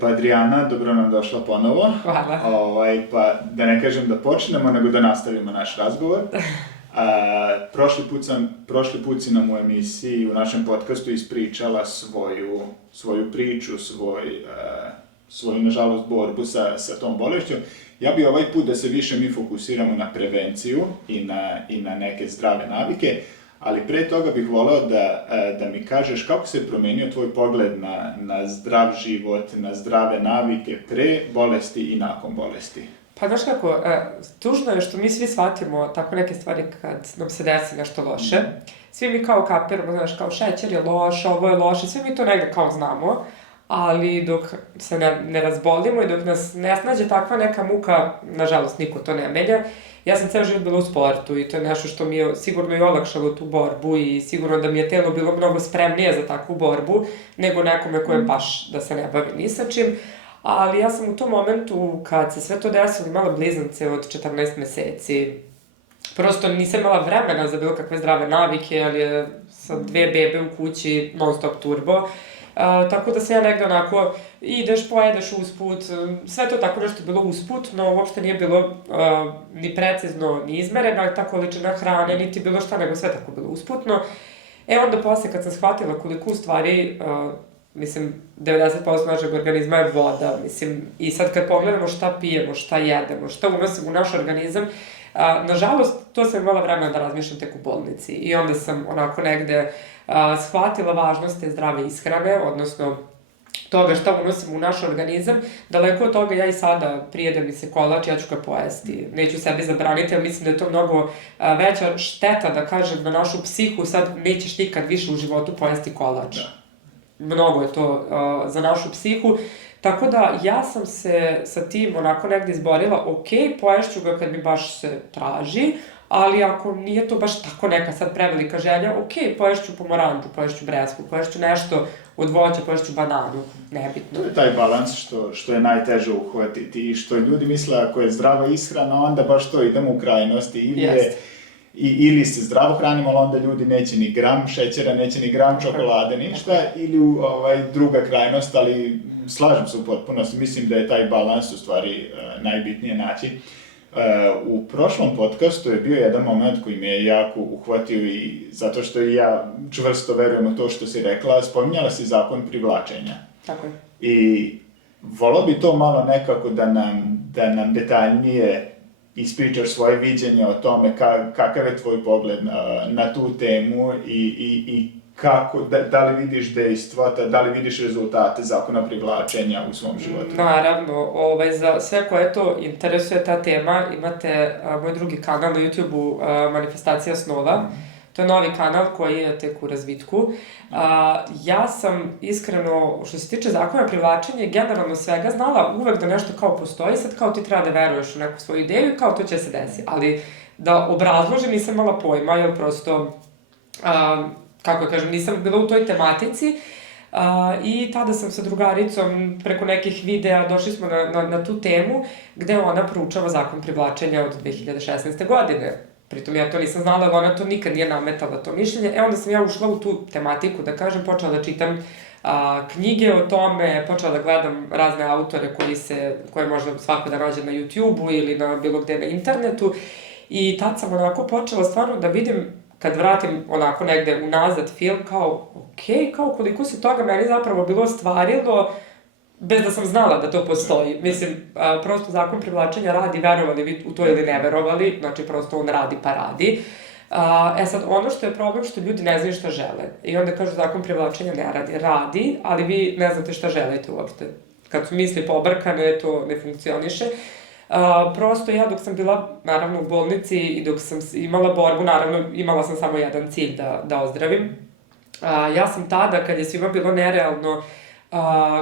Pa Adriana, dobro nam došla ponovo. Hvala. Pa da ne kažem da počnemo, nego da nastavimo naš razgovor. Prošli put si nam u emisiji, u našem podcastu ispričala svoju priču, svoju, nažalost, borbu sa tom bolešću. Ja bi ovaj put da se više mi fokusiramo na prevenciju i na neke zdrave navike, ali pre toga bih voleo da mi kažeš kako se promenio tvoj pogled na zdrav život, na zdrave navike pre bolesti i nakon bolesti. Pa znaš kako, tužno je što mi svi shvatimo tako neke stvari kad nam se desi nešto loše. Svi mi kao kapiramo, znaš, kao šećer je loš, ovo je loše, svi mi to negde kao znamo, ali dok se ne razbolimo i dok nas ne snađe takva neka muka, nažalost niko to ne menja. Ja sam ceo život bila u sportu i to je nešto što mi je sigurno i olakšalo tu borbu i sigurno da mi je telo bilo mnogo spremnije za takvu borbu nego nekome kojem baš da se ne bavi ni sa čim. Ali ja sam u tom momentu, kad se sve to desilo, imala blizance od 14 meseci. Prosto nisam imala vremena za bilo kakve zdrave navike, ali je sa 2 bebe u kući non stop turbo. Tako da se ja negde onako, ideš, pojedeš usput, sve to tako nešto bilo usput, no uopšte nije bilo ni precizno, ni izmerena ta količina hrane, niti bilo šta, nego sve tako bilo usputno. Onda posle kad sam shvatila koliko u stvari, 90% našeg organizma je voda, i sad kad pogledamo šta pijemo, šta jedemo, šta unosimo u naš organizam, nažalost, to sam imala vremena da razmišljam tek u bolnici i onda sam onako negde shvatila važnost te zdrave ishrane, odnosno toga šta unosimo u naš organizam. Daleko od toga ja i sada prije da mi se kolač, ja ću ga pojesti. Neću sebi zabraniti, ali mislim da je to mnogo veća šteta, da kažem, na našu psihu, sad nećeš nikad više u životu pojesti kolač. Mnogo je to za našu psihu. Tako da ja sam se sa tim onako negde izborila, ok, poješću ga kad mi baš se traži, ali ako nije to baš tako neka sad prevelika želja, ok, poješću pomoranđu, poješću breskvu, poješću nešto od voća, poješću bananu, nebitno. To je taj balans što je najteže uhvatiti i što ljudi misle ako je zdrava ishrana, onda baš to idemo u krajnosti ili se zdravo hranimo, ali onda ljudi neće ni gram šećera, neće ni gram čokolade, ništa, ili druga krajnost, ali slažem se u potpunosti, mislim da je taj balans u stvari najbitnije naći. U prošlom podcastu je bio jedan moment koji me je jako uhvatio i zato što i ja čvrsto verujem u to što si rekla, spominjala si zakon privlačenja. Tako je. I volao bi to malo nekako da nam detaljnije ispričaš svoje viđenje o tome kakav je tvoj pogled na tu temu i kako, da li vidiš dejstva, da li vidiš rezultate zakona privlačenja u svom životu? Naravno, za sve koje to interesuje ta tema, imate moj drugi kanal na YouTube-u, Manifestacija snova. To je novi kanal koji je tek u razvitku. Ja sam iskreno, što se tiče zakona privlačenja i generalno svega, znala uvek da nešto kao postoji, sad kao ti treba da veruješ u neku svoju ideju i kao to će se desiti. Ali da obrazložim nisam imala pojma, jer prosto, kako kažem, nisam bila u toj tematici. I tada sam sa drugaricom preko nekih videa došli smo na tu temu gde ona proučava zakon privlačenja od 2016. godine. Pritom ja to nisam znala, ali ona to nikad nije nametala, to mišljenje. Onda sam ja ušla u tu tematiku, da kažem, počela da čitam knjige o tome, počela da gledam razne autore koje možda svako da nađe na YouTube-u ili na bilo gde na internetu. I tad sam onako počela stvarno da vidim, kad vratim onako negde unazad film, kao, ok, kao koliko se toga meni zapravo bilo ostvarilo, bez da sam znala da to postoji. Prosto zakon privlačenja radi, verovali vi u to ili ne verovali, znači prosto on radi pa radi. Sad, ono što je problem što ljudi ne znaju šta žele. I onda kažu zakon privlačenja ne radi, ali vi ne znate šta želite uopšte. Kad su misli pobrkane, to ne funkcioniše. Prosto ja dok sam bila, naravno, u bolnici i dok sam imala borbu, naravno, imala sam samo jedan cilj da ozdravim. Ja sam tada, kad je svima bilo nerealno,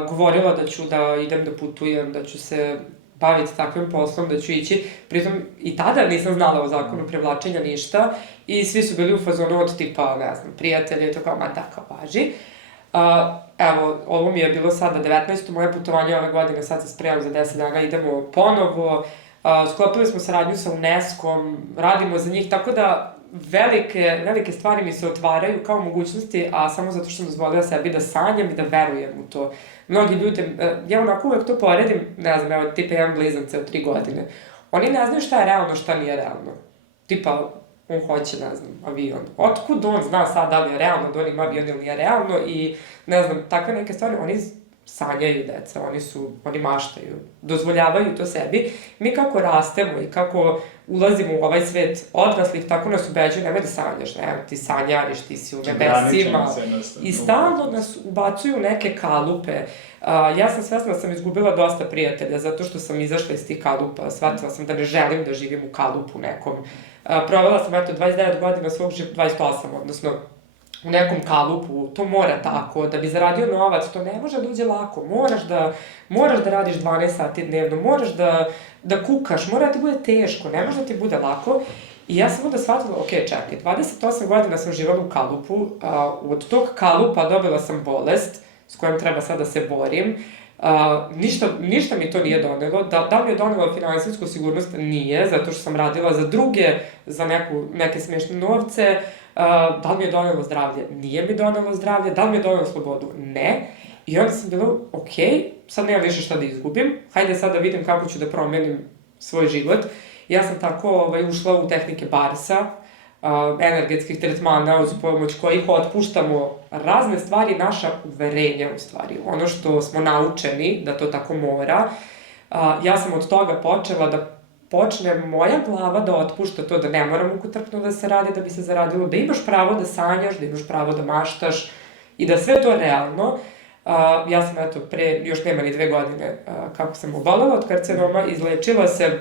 govorila da ću da idem da putujem, da ću se baviti takvim poslom, da ću ići. Pritom i tada nisam znala o zakonu privlačenja ništa i svi su bili u fazonu od tipa, ne znam, prijatelji, to kao, ma da, kao važi. Evo, ovo mi je bilo sada 19. moje putovanje ove godine, sad se spremam za 10 dana, idemo ponovo. Sklopili smo saradnju sa UNESCO-om, radimo za njih, tako da velike stvari mi se otvaraju kao mogućnosti, a samo zato što sam dozvolila sebi da sanjam i da verujem u to. Mnogi ljudi, ja onako uvek to poredim, ne znam, evo, tipa imam blizance od 3 godine. Oni ne znaju šta je realno, šta nije realno. Tipa, on hoće, ne znam, avion. Otkud on zna sad da li je realno, da on ima avion ili nije realno i, ne znam, takve neke stvari, oni sanjaju deca, oni maštaju, dozvoljavaju to sebi. Mi kako rastemo i kako ulazimo u ovaj svet odraslih, tako nas ubeđuju, nemoj da sanjaš, ne, ti sanjariš, ti si u nebesima. I stalno nas ubacuju u neke kalupe. Ja sam svesna da sam izgubila dosta prijatelja, zato što sam izašla iz tih kalupa, shvatila sam da ne želim da živim u kalupu nekom. Provela sam, 29 godina svog života, 28, odnosno, u nekom kalupu, to mora tako, da bi zaradio novac, to ne može da uđe lako, moraš da radiš 12 sati dnevno, moraš da kukaš, mora da ti bude teško, ne može da ti bude lako. I ja sam onda shvatila, ok, čekaj, 28 godina sam živala u kalupu, od tog kalupa dobila sam bolest s kojom treba sad da se borim, ništa mi to nije donelo. Da li mi je donelo finansijsku sigurnost? Nije, zato što sam radila za druge, za neke smešne novce. Da li mi je donelo zdravlje? Nije mi donelo zdravlje. Da li mi je donelo slobodu? Ne. I onda sam bila, ok, sad nemam više šta da izgubim, hajde sad da vidim kako ću da promenim svoj život. Ja sam tako ušla u tehnike Barsa, energetskih tretmana uz pomoć kojih otpuštamo razne stvari, naša uverenja u stvari, ono što smo naučeni da to tako mora. Ja sam od toga počela da počne moja glava da otpušta to da ne mora mukotrpno da se radi da bi se zaradilo, da imaš pravo da sanjaš, da imaš pravo da maštaš i da sve to realno. Ja sam još nema ni 2 godine kako sam obolela od karcinoma, izlečila se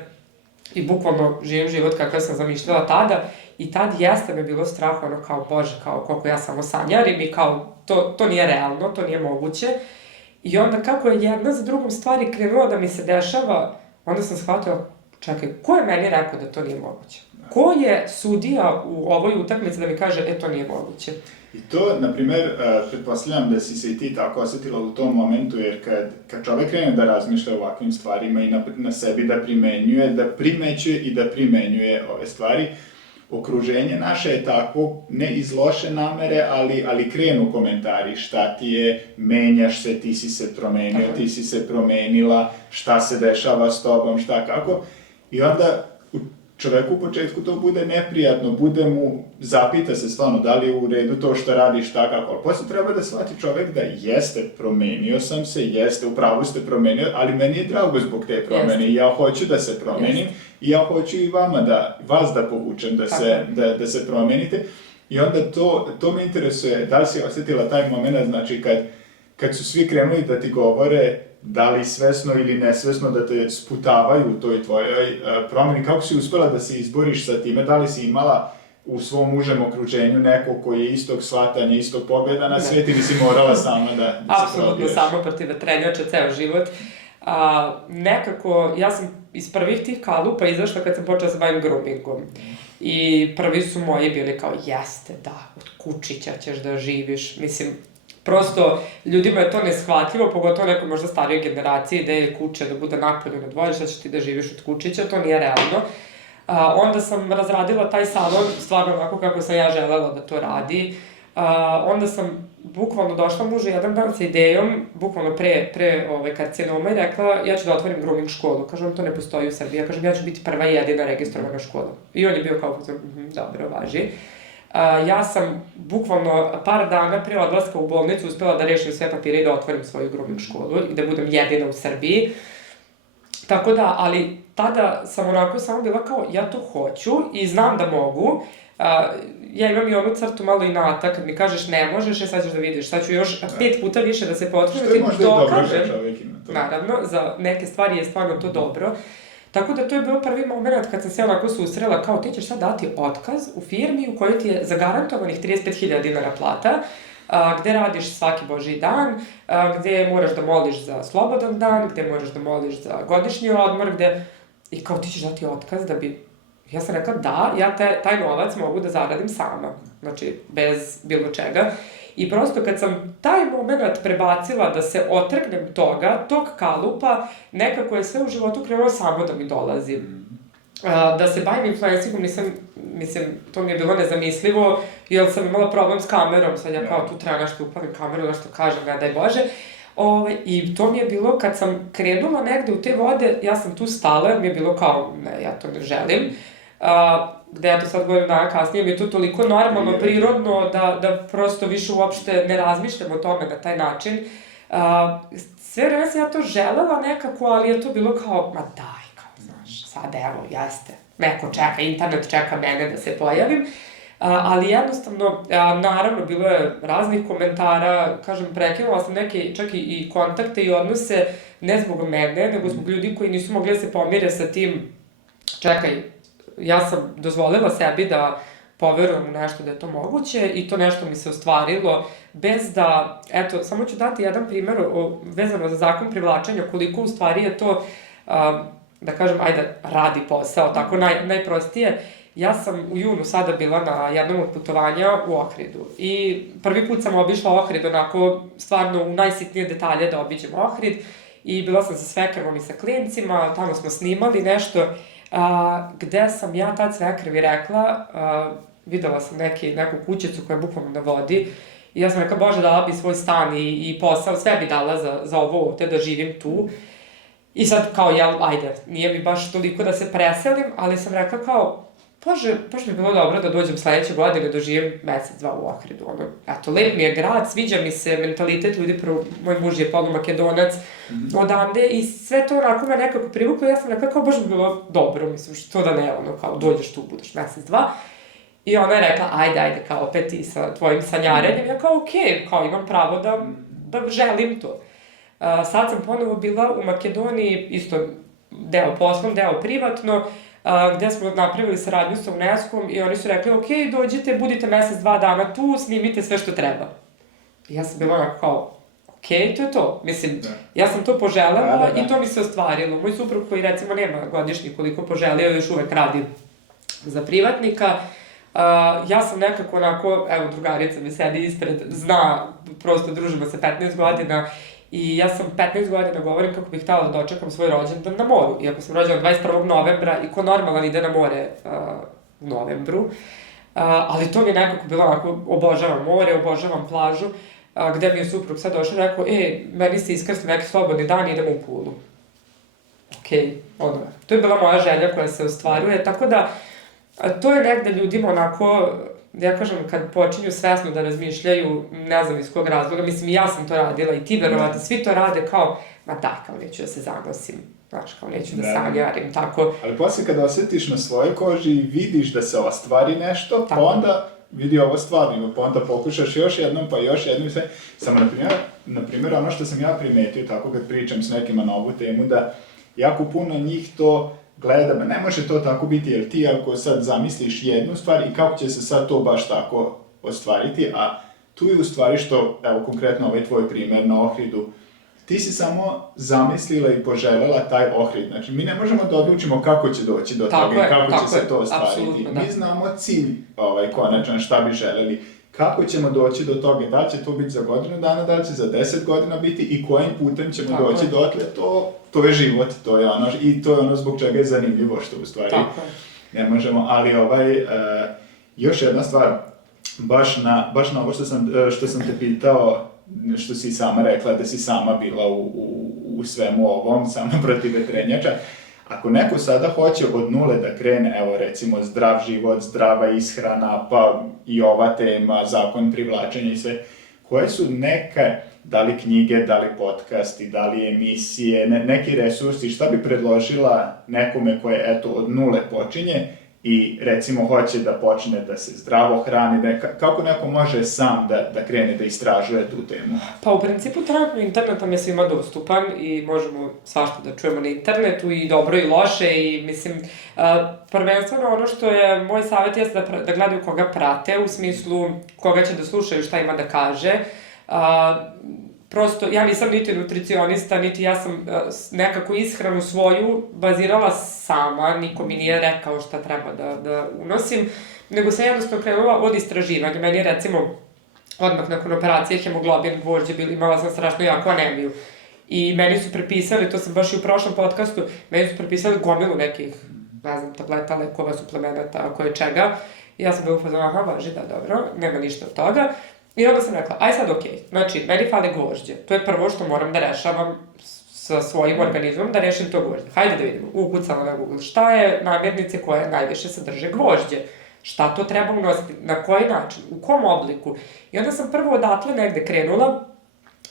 i bukvalno živim život kakav sam zamišljala tada. I tad jeste me bilo strah, ono kao, bože, kao koliko ja samo sanjarim i kao, to nije realno, to nije moguće. I onda kako je jedna za drugom stvari krenula da mi se dešava, onda sam shvatila, čekaj, ko je meni rekao da to nije moguće? Ko je sudija u ovoj utakmici da mi kaže, to nije moguće? I to, na primer, pretpostavljam da si se i ti tako osetila u tom momentu, jer kad čovek krene da razmišlja o ovakvim stvarima i na sebi da primenjuje, da primećuje i da primenjuje ove stvari, okruženje naše je tako, ne iz loše namere, ali krenu komentari, šta ti je, menjaš se, ti si se promenio, ti si se promenila, šta se dešava s tobom, šta kako. I onda čoveku u početku to bude neprijatno, zapita se stvarno da li je u redu to što radiš, šta kako, ali posle treba da shvati čovek da jeste, promenio sam se, jeste, upravo ste promenio, ali meni je drago zbog te promene i ja hoću da se promenim i ja hoću i vas da povučem da se promenite. I onda to me interesuje, da li si osetila taj moment, znači kad su svi krenuli da ti govore da li svesno ili nesvesno da te sputavaju u toj tvojoj promeni, kako si uspela da se izboriš sa time, da li si imala u svom užem okruženju neko koji je istog shvatanja, istog pogleda na svet ili si morala sama da se probiješ? Apsolutno sama protiv vetrenjača ceo život. Nekako, ja sam iz prvih tih kalupa izašla kad sam počela sa bavim groomingom. I prvi su moji bili kao, jeste, da, od kučića ćeš da živiš, mislim, prosto, ljudima je to neshvatljivo, pogotovo nekoj možda starijoj generaciji, da je kuće da bude napolju na dvoje, šta ćeš ti da živiš od kučića, to nije realno. Onda sam razradila taj salon, stvarno onako kako sam ja želela da to radi. Onda sam bukvalno došla mužu jedan dan sa idejom, bukvalno pre karcinoma i rekla, ja ću da otvorim grooming školu. Kažem, to ne postoji u Srbiji. Ja kažem, ja ću biti prva i jedina registrovana škola. I on je bio kao, dobro, važi. Ja sam bukvalno par dana pre odlaska u bolnicu uspela da rešim sve papire i da otvorim svoju grooming školu i da budem jedina u Srbiji. Tako da, ali tada sam onako samo bila kao, ja to hoću i znam da mogu. Ja imam i onu crtu malo inata, kad mi kažeš ne možeš, sad ćeš da vidiš, sad ću još 5 puta više da se potrudim. Što je možda i dobro da čovjek ima to. Naravno, za neke stvari je stvarno to dobro. Tako da to je bio prvi moment kad sam se onako susrela, kao ti ćeš sad dati otkaz u firmi u kojoj ti je zagarantovanih 35.000 dinara plata, gde radiš svaki božji dan, gde moraš da moliš za slobodan dan, gde moraš da moliš za godišnji odmor, i kao ti ćeš dati otkaz da bi... Ja sam rekla da, ja taj novac mogu da zaradim sama, znači bez bilo čega. I prosto kad sam taj moment prebacila da se otrgnem tog kalupa, nekako je sve u životu krenulo samo da mi dolazi. Da se bavim influencingom mislim, to mi je bilo nezamislivo, jer sam imala problem s kamerom, sad ja kao tu treba nešto upalim kameru, nešto kažem, ne daj Bože. I to mi je bilo, kad sam krenula negde u te vode, ja sam tu stala, jer mi je bilo kao, ne, ja to ne želim. Gde ja to sad godinu dana kasnije, mi je to toliko normalno, prirodno, da prosto više uopšte ne razmišljam o tome na taj način. Sve vreme sam ja to želela nekako, ali je to bilo kao, ma daj, kao, znaš, sad evo, jeste, neko čeka, internet čeka mene da se pojavim. Ali jednostavno, naravno, bilo je raznih komentara, kažem, prekinula sam neke čak i kontakte i odnose, ne zbog mene, nego zbog ljudi koji nisu mogli da se pomire sa tim, čekaj, ja sam dozvolila sebi da poverujem u nešto da je to moguće i to nešto mi se ostvarilo, bez da, eto, samo ću dati jedan primer vezano za zakon privlačenja, koliko u stvari je to, da kažem, ajde, radi posao, tako najprostije. Ja sam u junu sada bila na jednom od putovanja u Ohridu i prvi put sam obišla Ohrid onako stvarno u najsitnije detalje da obiđem Ohrid i bila sam sa svekrvom i sa klincima, tamo smo snimali nešto gde sam ja tad svekrvi rekla, videla sam neku kućicu koja je bukvalno na vodi i ja sam rekla, Bože, dala bi svoj stan i posao, sve bi dala za ovo ovde da živim tu. I sad kao, ajde, nije mi baš toliko da se preselim, ali sam rekla kao, Bože, baš mi je bilo dobro da dođem sledeće godine da živim mesec, dva u Ohridu. Eto, lep mi je grad, sviđa mi se mentalitet ljudi, prvo, moj muž je polumakedonac odande i sve to onako me nekako privuklo. Ja sam rekla kao, baš mi je bilo dobro, mislim, što da ne, kao, dođeš tu, budeš mesec, dva. I ona je rekla, ajde, kao, opet i sa tvojim sanjarenjem. Ja kao, okej, kao, imam pravo da želim to. Sad sam ponovo bila u Makedoniji, isto deo poslom, deo privatno, gde smo napravili saradnju sa UNESCO-om i oni su rekli, okej, dođite, budite mesec, 2 dana tu, snimite sve što treba. I ja sam bila onako kao, okej, to je to. Mislim, ja sam to poželjela i to mi se ostvarilo. Moj suprug koji recimo nema godišnji koliko poželio, još uvek radi za privatnika. Ja sam nekako onako, evo drugarica mi sedi ispred, zna, prosto družimo se 15 godina i ja sam 15 godina govorim kako bih htela da dočekam svoj rođendan na moru. Iako sam rođena 21. novembra i ko normalan ide na more u novembru. Ali to mi je nekako bilo onako, obožavam more, obožavam plažu, gde mi je suprug sad došao i rekao, meni se iskrsli neki slobodni dan, idemo u Pulu. Okej, to je bila moja želja koja se ostvaruje, tako da to je negde ljudima onako, ja kažem, kad počinju svesno da razmišljaju, ne znam iz kog razloga, mislim i ja sam to radila i ti verovatno, svi to rade kao, ma da, kao neću da se zanosim, znaš, kao neću da sanjarim, tako. Ali posle kad osjetiš na svojoj koži i vidiš da se ostvari nešto, pa onda vidi ovo stvarno, pa onda pokušaš još jednom, pa još jednom i sve. Samo, na primjer, ono što sam ja primetio, tako kad pričam s nekima na ovu temu, da jako puno njih to gleda, ne može to tako biti, jer ti ako sad zamisliš jednu stvar i kako će se sad to baš tako ostvariti, a tu je u stvari što, evo konkretno ovaj tvoj primjer na Ohridu, ti si samo zamislila i poželjela taj Ohrid. Znači, mi ne možemo da odlučimo kako će doći do toga i kako će se to ostvariti. Mi znamo cilj konačan, šta bi želeli. Kako ćemo doći do toga, da li će to biti za godinu dana, da li će za 10 godina biti i kojim putem ćemo doći dotle, to je život, to je ono, i to je ono zbog čega je zanimljivo, što u stvari ne možemo, ali još jedna stvar, baš na ovo što sam te pitao, što si sama rekla da si sama bila u svemu ovom, sama protiv vetrenjača. Ako neko sada hoće od nule da krene, evo recimo zdrav život, zdrava ishrana, pa i ova tema, zakon privlačenja i sve, koje su neke, da li knjige, da li podcasti, da li emisije, neki resursi, šta bi predložila nekome koje eto od nule počinje i recimo hoće da počne da se zdravo hrani, kako neko može sam da krene da istražuje tu temu? Pa u principu trenutno internet nam je svima dostupan i možemo svašta da čujemo na internetu i dobro i loše i mislim, prvenstveno ono što je moj savjet jeste da gledaju koga prate, u smislu koga će da slušaju šta ima da kaže. Prosto, ja nisam niti nutricionista, niti ja sam nekako ishranu svoju bazirala sama, niko mi nije rekao šta treba da unosim, nego sam jednostavno krenula od istraživanja. Meni je recimo odmah nakon operacije hemoglobin gvožđe imala sam strašno jaku anemiju. I meni su prepisali, to sam baš i u prošlom podcastu, meni su prepisali gomilu nekih ne znam, tableta, lekova, suplemenata, koje čega. I ja sam bila u fazonu, aha, važi, da, dobro, nema ništa od toga. I onda sam rekla, aj sad okej, znači, meni fali gvožđe. To je prvo što moram da rešavam sa svojim organizmom, da rešim to gvožđe. Hajde da vidimo, ukucala na Google, šta je namirnice koje najviše sadrže gvožđe? Šta to treba unositi? Na koji način? U kom obliku? I onda sam prvo odatle negde krenula,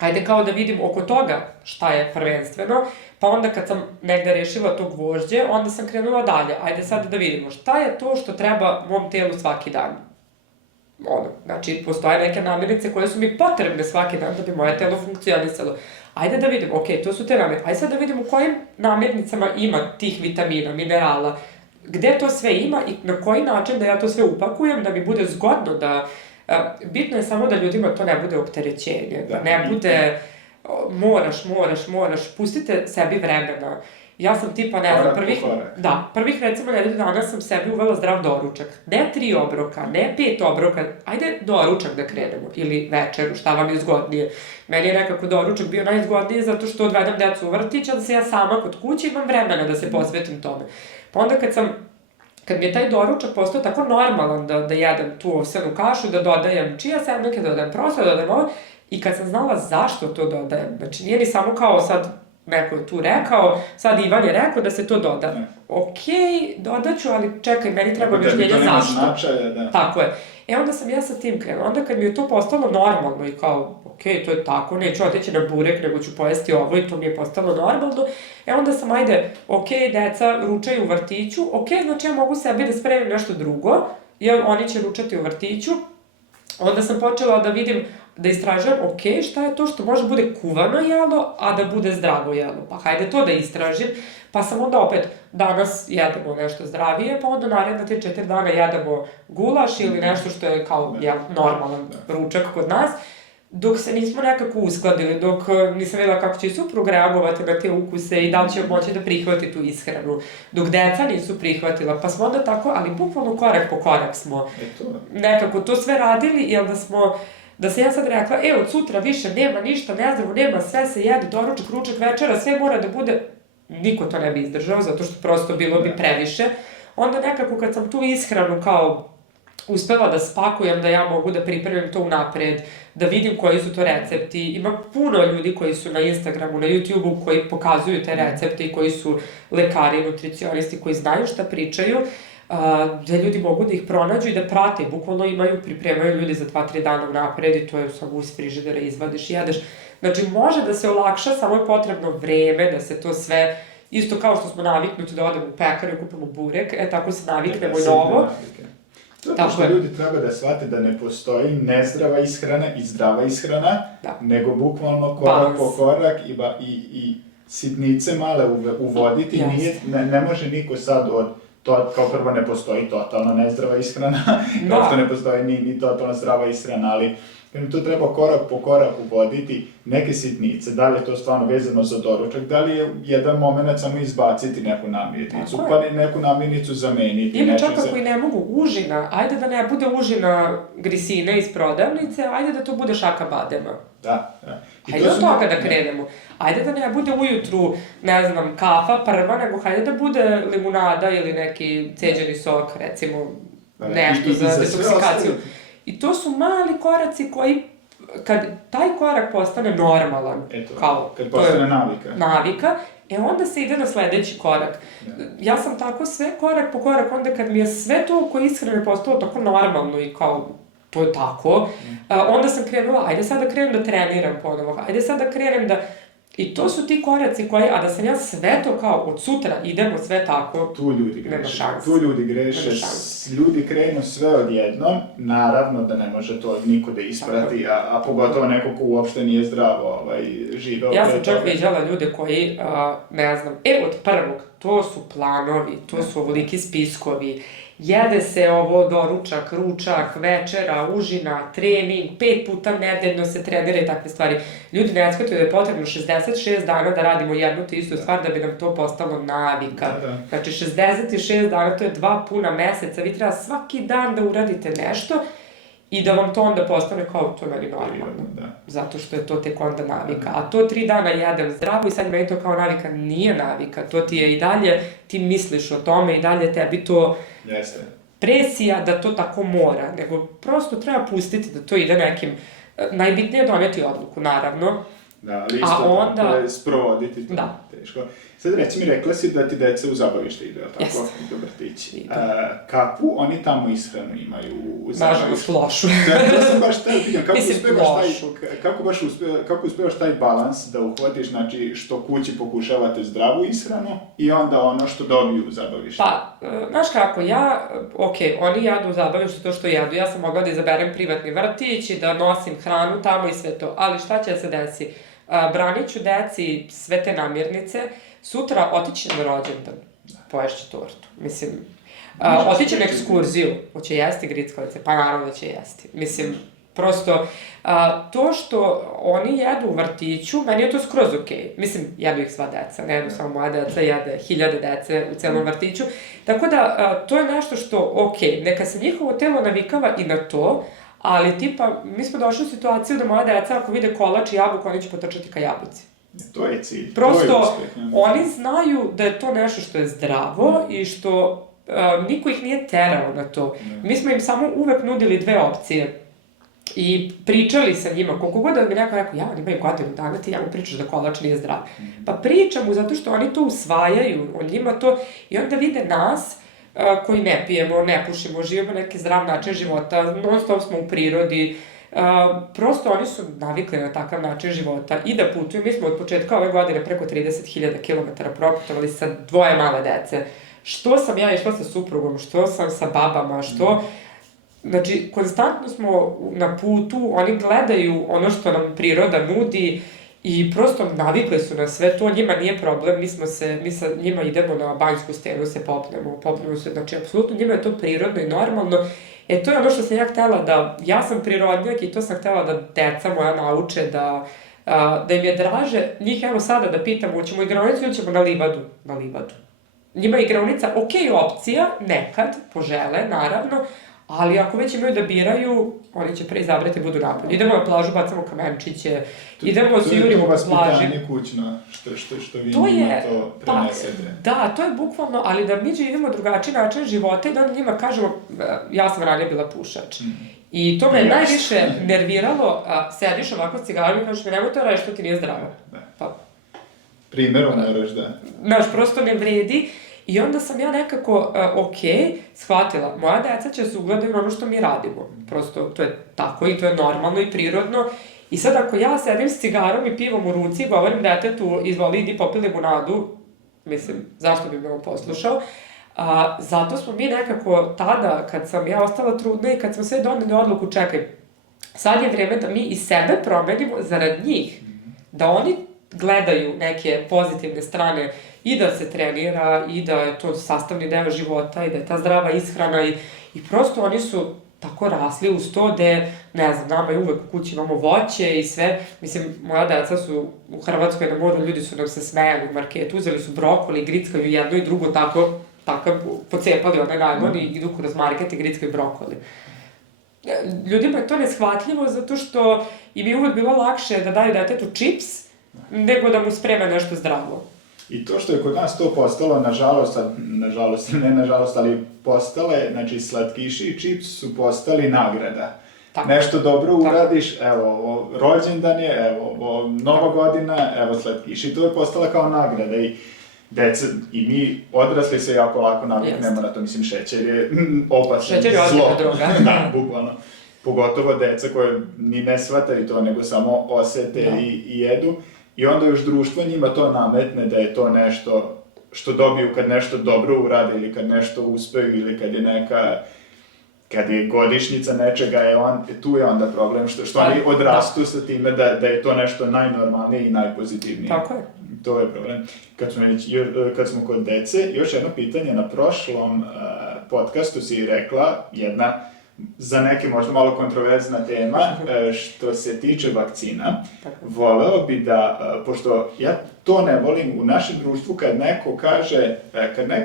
ajde kao da vidim oko toga šta je prvenstveno, pa onda kad sam negde rešila to gvožđe, onda sam krenula dalje. Ajde sad da vidimo šta je to što treba mom telu svaki dan. Znači, postoje neke namirnice koje su mi potrebne svaki dan da bi moje telo funkcionisalo. Ajde da vidimo, okej, to su te namirnice. Ajde sad da vidimo u kojim namirnicama ima tih vitamina, minerala, gde to sve ima i na koji način da ja to sve upakujem, da mi bude zgodno da... Bitno je samo da ljudima to ne bude opterećenje, da ne bude moraš, pustite sebi vremena. Ja sam tipa, ne znam, prvih recimo nedelju dana sam sebi uvela zdrav doručak. Ne 3 obroka, ne 5 obroka, ajde doručak da krenemo, ili večeru, šta vam je zgodnije. Meni je nekako doručak bio najzgodniji zato što odvedem decu u vrtić, a da se ja sama kod kuće imam vremena da se posvetim tome. Pa onda kad mi je taj doručak postao tako normalan da jedem tu ovsenu kašu, da dodajem čija semnake, da dodajem prosto, da dodajem ovo, i kad sam znala zašto to dodajem, znači nije ni samo kao sad neko je tu rekao, sad Ivan je rekao da se to doda. Okej, dodaću, ali čekaj, meni treba objašnjenje zašto. To nema značaja, da. Tako je. Onda sam ja sa tim krenula. Onda kad mi je to postalo normalno i kao, okej, to je tako, neću otići na burek, nego ću pojesti ovo i to mi je postalo normalno, onda sam, ajde, okej, deca ručaju u vrtiću, okej, znači ja mogu sebi da spremim nešto drugo, jer oni će ručati u vrtiću. Onda sam počela da vidim, da istražujem, okej, šta je to što može bude kuvano jelo, a da bude zdravo jelo. Pa hajde to da istražim. Pa sam onda opet, danas jedemo nešto zdravije, pa onda naredna 3-4 dana jedemo gulaš ili nešto što je kao normalan ručak kod nas. Dok se nismo nekako uskladili, dok nisam videla kako će i suprug reagovati na te ukuse i da li će moći da prihvati tu ishranu. Dok deca nisu prihvatila, pa smo onda tako, ali bukvalno korak po korak smo nekako to sve radili, jer da sam ja sad rekla, od sutra više nema ništa, nezdravo, nema, sve se jede, doručak, ručak, večera, sve mora da bude, niko to ne bi izdržao, zato što prosto bilo bi previše. Onda nekako kad sam tu ishranu kao uspela da spakujem, da ja mogu da pripremim to unapred, da vidim koji su to recepti. Ima puno ljudi koji su na Instagramu, na YouTubeu, koji pokazuju te recepte i koji su lekari, nutricionisti, koji znaju šta pričaju, da ljudi mogu da ih pronađu i da prate. Bukvalno pripremaju ljudi za 2-3 dana unapred i to je samo iz frižidera izvadiš i jedeš. Znači, može da se olakša, samo je potrebno vreme da se to sve, isto kao što smo naviknuti da odemo u pekaru i kupimo burek, tako se naviknemo i na ovo. Zato što ljudi treba da shvate da ne postoji nezdrava ishrana i zdrava ishrana, nego bukvalno korak po korak i sitnice male uvoditi. Ne može niko sad kao prvo ne postoji totalno nezdrava ishrana, kao što ne postoji ni totalno zdrava ishrana, ali to treba korak po korak uvoditi neke sitnice, da li je to stvarno vezano za doručak, da li je jedan moment samo izbaciti neku namirnicu, pa neku namirnicu zameniti. Ili čak ako i ne mogu, užina, ajde da ne bude užina grisine iz prodavnice, ajde da to bude šaka badema. Da. Hajde od toga da krenemo. Ajde da ne bude ujutru, ne znam, kafa prva, nego hajde da bude limunada ili neki ceđeni sok, recimo, nešto za detoksikaciju. I to su mali koraci koji, kad taj korak postane normalan, kad postane navika, onda se ide na sledeći korak. Ja sam tako sve korak po korak, onda kad mi je sve to oko ishrane postalo tako normalno i kao, to je tako, onda sam krenula, ajde sad da krenem da treniram ponovo, ajde sad da krenem da... I to su ti koraci koji, a da sam ja sve to kao od sutra idemo sve tako, nema šanse. Tu ljudi greše, ljudi krenu sve odjednom, naravno da ne može to niko da isprati, a pogotovo neko ko uopšte nije zdravo živeo. Ja sam čak viđala ljude koji, ne znam, od prvog, to su planovi, to su ovoliki spiskovi, jede se ovo doručak, ručak, večera, užina, trening, 5 puta nedeljno se trenira i takve stvari. Ljudi ne shvataju da je potrebno 66 dana da radimo jednu te istu stvar da bi nam to postalo navika. Znači 66 dana, to je 2 puna meseca, vi treba svaki dan da uradite nešto i da vam to onda postane kao to meni normalno. Zato što je to tek onda navika. A to 3 dana jedem zdravo i sad meni to kao navika nije navika. To ti je i dalje, ti misliš o tome i dalje tebi to presija da to tako mora. Nego prosto treba pustiti da to ide nekim... Najbitnije je doneti odluku, naravno. Da, ali isto onda... sprovoditi to teško. Sad reci mi, rekla si da ti deca u zabavište idu, tako? Jeste. Do vrtići. Kakvu oni tamo ishranu imaju u zabavištu? Nažalost, lošu. To sam baš teo pitan, kako uspevaš taj balans da uhvatiš, znači, što kući pokušavate zdravu ishranu i onda ono što dobiju u zabavište? Pa, znaš kako, oni jadu u zabavištu to što jadu. Ja sam mogla da izaberem privatni vrtić i da nosim hranu tamo i sve to. Ali šta će da se desi? Branit ću deci sve te namirnice, sutra otići na rođendan, poješće tortu. Mislim, otići na ekskurziju, hoće jesti grickalice, pa naravno da će jesti. Mislim, prosto, to što oni jedu u vrtiću, meni je to skroz okej. Mislim, jedu ih sva deca, ne jedu samo moja deca, jede 1000 dece u celom vrtiću. Tako da, to je nešto što, okej, neka se njihovo telo navikava i na to, ali tipa, mi smo došli u situaciju da moja deca ako vide kolač i jabuku, oni će potrčati ka jabuci. To je cilj. Prosto, oni znaju da je to nešto što je zdravo i što niko ih nije terao na to. Mi smo im samo uvek nudili 2 opcije i pričali sa njima. Koliko god da mi neko rekao, oni imaju godinu dana, ti mu pričaš da kolač nije zdrav. Pa pričam mu zato što oni to usvajaju, on njima to, i onda vide nas, koji ne pijemo, ne pušimo, živimo neki zdrav način života, non stop smo u prirodi, prosto oni su navikli na takav način života i da putuju. Mi smo od početka ove godine preko 30.000 km proputovali sa 2 male dece. Što sam ja išla sa suprugom, što sam sa babama, što... Znači, konstantno smo na putu, oni gledaju ono što nam priroda nudi i prosto navikli su na sve to, njima nije problem, mi sa njima idemo na Banjsku stenu, se popnemo se, znači, apsolutno njima je to prirodno i normalno. To je ono što sam ja htela da, ja sam prirodnjak i to sam htela da deca moja nauče, da im je draže, njih evo sada da pitam, hoćemo igraonicu ili ćemo na livadu? Na livadu. Njima je igraonica okej opcija, nekad, požele, naravno, ali ako već imaju da biraju, oni će pre izabrati budu napolje. Idemo na plažu, bacamo kamenčiće, idemo se jurimo po plaži. To je to vaspitanje kućno, što vi njima to prenesete. Da, to je bukvalno, ali da mi živimo drugačiji način života i da njima kažemo, ja sam ranije bila pušač. I to me najviše nerviralo, sediš ovako s cigarom i kažeš mi, nemoj to radiš, što ti nije zdravo. Primjerom moraš da... Znaš, prosto ne vredi. I onda sam ja nekako, shvatila, moja deca će se ugledati na ono što mi radimo. Prosto, to je tako i to je normalno i prirodno. I sad ako ja sedim s cigarom i pivom u ruci i govorim detetu, izvoli, idi popi limunadu, mislim, zašto bi me on poslušao? Zato smo mi nekako tada, kad sam ja ostala trudna i kad smo sve doneli odluku, čekaj, sad je vreme da mi i sebe promenimo zarad njih, da oni gledaju neke pozitivne strane i da se trenira i da je to sastavni deo života i da je ta zdrava ishrana i prosto oni su tako rasli uz to gde, ne znam, nama je uvek u kući imamo voće i sve, mislim, moja deca su u Hrvatskoj na moru, ljudi su nam se smejali u marketu, uzeli su brokoli, grickaju jedno i drugo tako pocepali onaj najlon i idu kroz market i grickaju brokoli. Ljudima je to neshvatljivo zato što im je uvek bilo lakše da daju detetu čips nego da mu spreme nešto zdravo. I to što je kod nas to postalo, nažalost, ali postale, znači slatkiši i čips su postali nagrada. Tako. Nešto dobro uradiš, evo, rođendan je, evo, Nova godina, evo slatkiši, to je postala kao nagrada i deca i mi odrasli se jako lako naviknemo na to, mislim, šećer je opasan, šećer je ozbiljna droga. Da, bukvalno. Pogotovo deca koje ni ne shvataju to, nego samo osete i jedu. I onda još društvo njima to nametne da je to nešto što dobiju kad nešto dobro urade ili kad nešto uspeju ili kad je godišnjica nečega, tu je onda problem što oni odrastu sa time da je to nešto najnormalnije i najpozitivnije. Tako je. To je problem. Kad smo kod dece, još jedno pitanje, na prošlom podcastu si rekla jedna za neke možda malo kontroverzna tema, što se tiče vakcina. Voleo bi da, pošto ja to ne volim u našem društvu, kad neko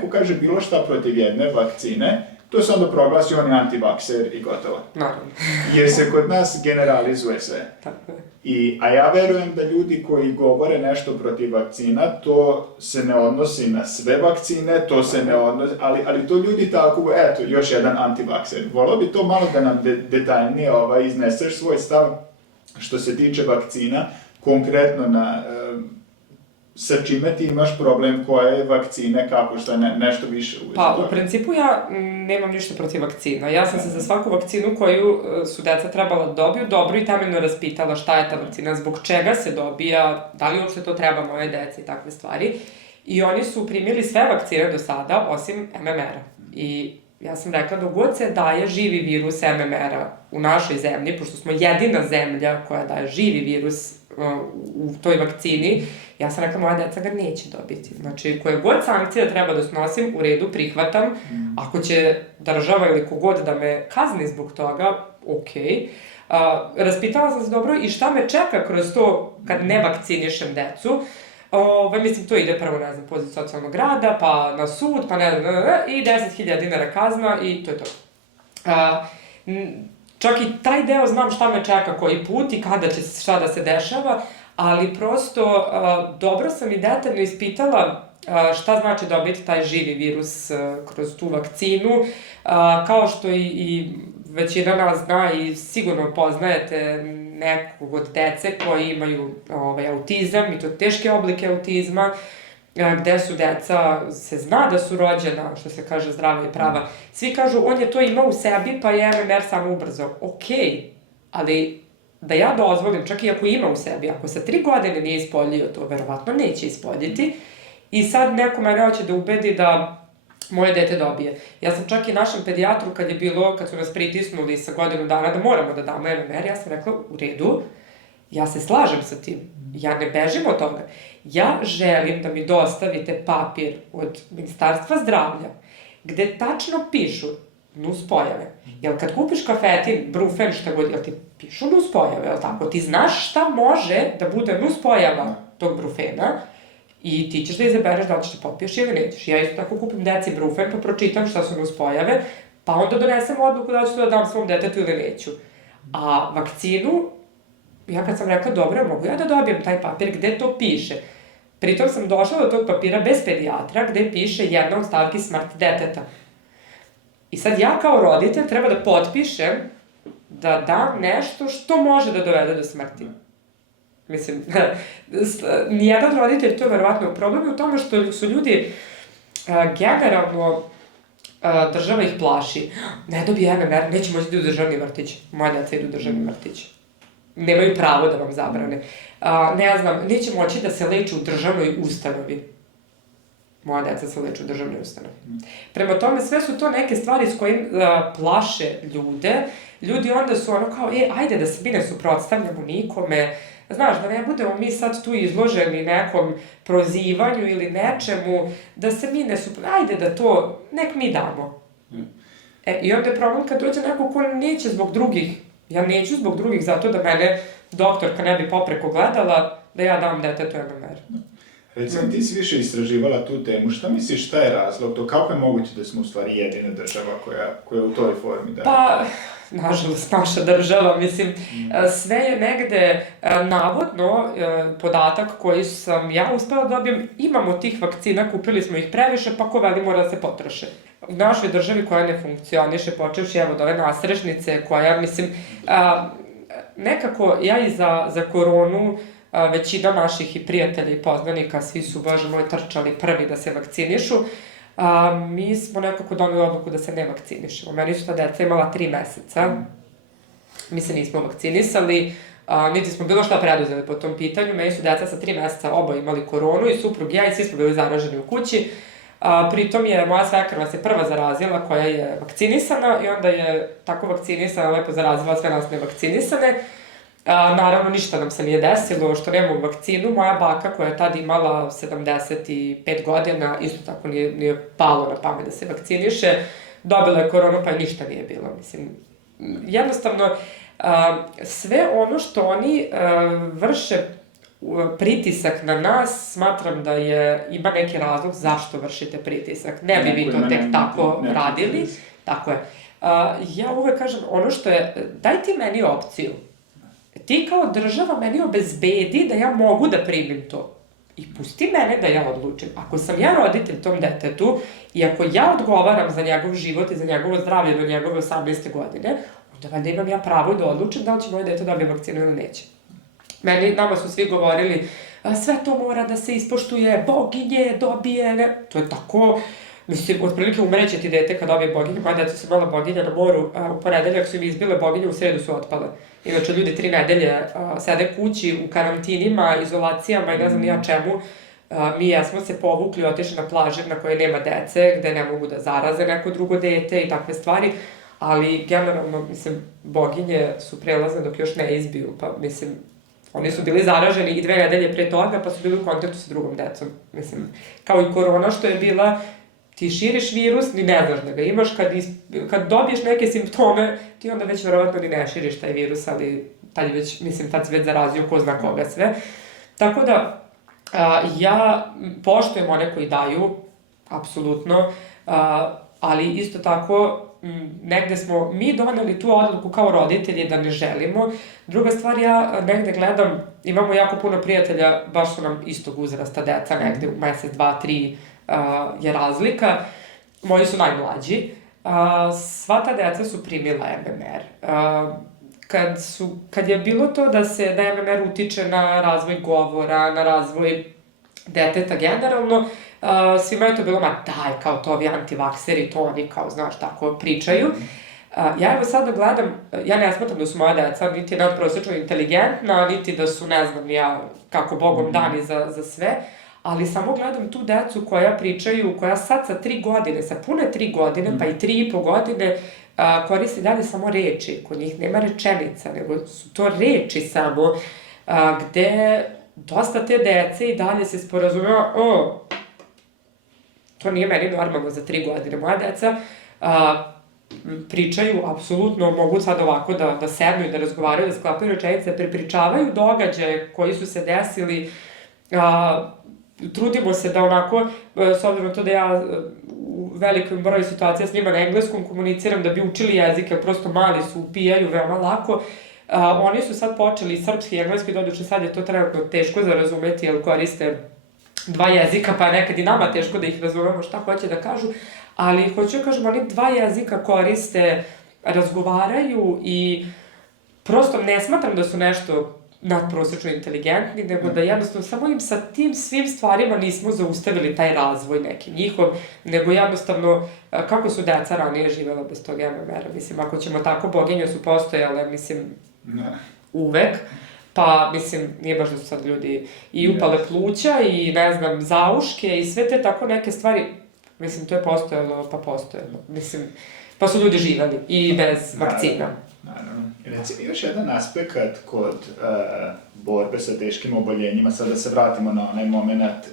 kaže bilo šta protiv jedne vakcine, to se onda proglasi, on je antivakser i gotovo. Naravno. Jer se kod nas generalizuje sve. Tako je. A ja verujem da ljudi koji govore nešto protiv vakcina, to se ne odnosi na sve vakcine, to se ne odnosi, ali to ljudi tako, eto, još jedan antivakser. Volio bi to malo da nam detaljnije izneseš svoj stav što se tiče vakcina, konkretno na sa čime ti imaš problem, koje vakcine, kako, šta, nešto više uvijek. Pa, u principu ja nemam ništa protiv vakcina. Ja sam se za svaku vakcinu koju su deca trebala da dobiju, dobro i temeljno raspitala šta je ta vakcina, zbog čega se dobija, da li uopšte to treba moje deci i takve stvari. I oni su primili sve vakcine do sada, osim MMR-a. I ja sam rekla da god se daje živi virus MMR-a u našoj zemlji, pošto smo jedina zemlja koja daje živi virus u toj vakcini, ja sam rekla, moja deca ga neće dobiti. Znači, koje god sankcije treba da snosim, u redu, prihvatam. Ako će država ili kogod da me kazni zbog toga, okej. Raspitala sam se dobro i šta me čeka kroz to kad ne vakcinišem decu. Mislim, to ide prvo, ne znam, poziv socijalnog rada, pa na sud, pa ne znam, i 10.000 dinara kazna i to je to. Čak i taj deo znam šta me čeka koji put i kada će šta da se dešava, ali prosto dobro sam i detaljno ispitala šta znači dobiti taj živi virus kroz tu vakcinu, kao što i većina nas zna i sigurno poznajete nekog od dece koji imaju autizam i to teške oblike autizma, gde su deca, se zna da su rođena, što se kaže, zdrava i prava. Svi kažu, on je to imao u sebi, pa je MMR samo ubrzao. Okej, ali da ja dozvolim, čak i ako ima u sebi, ako sa 3 godine nije ispoljio to, verovatno neće ispoljiti. I sad neko mene hoće da ubedi da moje dete dobije. Ja sam čak i našem pedijatru, kad su nas pritisnuli sa godinu dana da moramo da damo MMR, ja sam rekla, u redu, ja se slažem sa tim, ja ne bežim od toga. Ja želim da mi dostavite papir od Ministarstva zdravlja, gde tačno pišu nuspojave. Jel kad kupiš kafetin, brufen, šta god, jel ti pišu nuspojave, jel tako? Ti znaš šta može da bude nuspojava tog brufena i ti ćeš da izabereš da li ćeš da popiješ ili nećeš. Ja isto tako kupim deci brufen, pa pročitam šta su nuspojave, pa onda donesem odluku da ću to da dam svom detetu ili neću. A vakcinu, ja kad sam rekla, dobro, mogu ja da dobijem taj papir gde to piše. Pritom sam došla do tog papira bez pedijatra gde piše jedna od stavki smrt deteta. I sad ja kao roditelj treba da potpišem da dam nešto što može da dovede do smrti. Mislim, nijedan roditelj, to je verovatno problem u tome što su ljudi generalno, država ih plaši. Ne dobije MMR, neće moći da idu u državni vrtić. Moja deca idu u državni vrtić. Nemaju pravo da vam zabrane. Ne znam, neće moći da se leče u državnoj ustanovi. Moja deca se leče u državnoj ustanovi. Prema tome, sve su to neke stvari s kojim plaše ljude. Ljudi onda su ono kao, ajde da se mi ne suprotstavljamo nikome. Znaš, da ne budemo mi sad tu izloženi nekom prozivanju ili nečemu, da se mi ne ajde da to, nek mi damo. I onda je problem kad dođe neko ko neće zbog drugih. Ja neću zbog drugih zato da mene doktorka ne bi popreko gledala, da ja dam detetu MMR. Recimo, ti si više istraživala tu temu, šta misliš, šta je razlog to, kako je moguće da smo u stvari jedina država koja u toj formi daje? Pa, nažalost, naša država, mislim, sve je negde, navodno, podatak koji sam ja uspela da dobijem, imamo tih vakcina, kupili smo ih previše, pa ko veli mora da se potroše. U našoj državi koja ne funkcioniše, počevši evo od ove nasrešnice, koja, mislim, nekako ja i za koronu, većina naših i prijatelja i poznanika, svi su, bože moj, trčali prvi da se vakcinišu. Mi smo nekako doneli odluku da se ne vakcinišemo. Meni su ta deca imala 3 meseca. Mi se nismo vakcinisali, niti smo bilo šta preduzeli po tom pitanju. Meni su deca sa 3 meseca oba imali koronu i suprug ja i svi smo bili zaraženi u kući. Pritom je moja svekrva se prva zarazila koja je vakcinisana i onda je tako vakcinisana, lepo zarazila sve nas nevakcinisane. Naravno, ništa nam se nije desilo, što nemamo vakcinu. Moja baka koja je tad imala 75 godina, isto tako nije palo na pamet da se vakciniše. Dobila je koronu, pa ništa nije bilo. Mislim, jednostavno, sve ono što oni vrše pritisak na nas, smatram da ima neki razlog zašto vršite pritisak. Ne bi vi to tek tako radili. Tako je. Ja uvek kažem, ono što je, daj ti meni opciju. Ti kao država meni obezbedi da ja mogu da primim to. I pusti mene da ja odlučim. Ako sam ja roditelj tom detetu i ako ja odgovaram za njegov život i za njegovo zdravlje do njegove 18. godine, onda valjda imam ja pravo da odlučim da li će moje dete dobije vakcinu ili neće. Nama su svi govorili, sve to mora da se ispoštuje, boginje, dobije, ne. To je tako, mislim, otprilike umreće ti dete kad dobije boginje, moja deca su imala boginje na moru, u ponedeljak su im izbile boginje, u sredu su otpale. Inače, ljudi 3 nedelje sede kući, u karantinima, izolacijama i ne znam ja čemu. Mi jesmo se povukli, otišli na plaže na koje nema dece, gde ne mogu da zaraze neko drugo dete i takve stvari, ali generalno, mislim, boginje su prelazne dok još ne izbiju, pa mislim, oni su bili zaraženi i 2 nedelje pre toga, pa su bili u kontaktu sa drugom decom. Mislim, kao i korona što je bila, ti širiš virus, ni ne znaš da ga imaš, kad dobiješ neke simptome, ti onda već verovatno ni ne širiš taj virus, ali tad si već zarazio ko zna koga sve. Tako da, ja poštujem one koji daju, apsolutno, ali isto tako, negde smo mi doneli tu odluku kao roditelji da ne želimo. Druga stvar, ja negde gledam, imamo jako puno prijatelja, baš su nam istog uzrasta deca, negde u mesec, 2, 3 je razlika. Moji su najmlađi. Sva ta deca su primila MMR. Kad je bilo to da MMR utiče na razvoj govora, na razvoj deteta generalno, svima je to bilo, ma daj, kao to ovi antivakseri, to oni kao, znaš, tako pričaju. Ja evo sada gledam, ja ne smatram da su moja deca niti nadprosečno inteligentna, niti da su, ne znam ja, kako Bogom dani za sve, ali samo gledam tu decu koja pričaju, koja sad sa 3 godine, sa pune 3 godine, pa i 3,5 godine, koristi dalje samo reči. Kod njih nema rečenica, nego su to reči samo, gde dosta te dece i dalje se sporazumeva, to nije meni normalno za 3 godine. Moja deca pričaju, apsolutno mogu sad ovako da sednu i da razgovaraju, da sklapaju rečenice, prepričavaju događaje koji su se desili, trudimo se da onako, s obzirom na to da ja u velikom broju situacija s njima na engleskom komuniciram da bi učili jezik, jer prosto mali su, upijaju veoma lako. Oni su sad počeli srpski i engleski, doduše sad je to trenutno teško za razumeti, jer koriste 2 jezika, pa nekad i nama teško da ih razumemo šta hoće da kažu, ali hoću da kažem, oni 2 jezika koriste, razgovaraju i prosto ne smatram da su nešto nadprosečno inteligentni, nego da jednostavno samo im sa tim svim stvarima nismo zaustavili taj razvoj neki njihov, nego jednostavno kako su deca ranije živela bez tog MMR-a. Mislim, ako ćemo tako, boginje su postojale, mislim, uvek, pa, mislim, nije baš da su sad ljudi i upale pluća i, ne znam, zauške i sve te tako neke stvari, mislim, to je postojalo, pa postojalo, mislim, pa su ljudi živeli i bez vakcina. Naravno. Reci mi još jedan aspekt kod borbe sa teškim oboljenjima, sad da se vratimo na onaj moment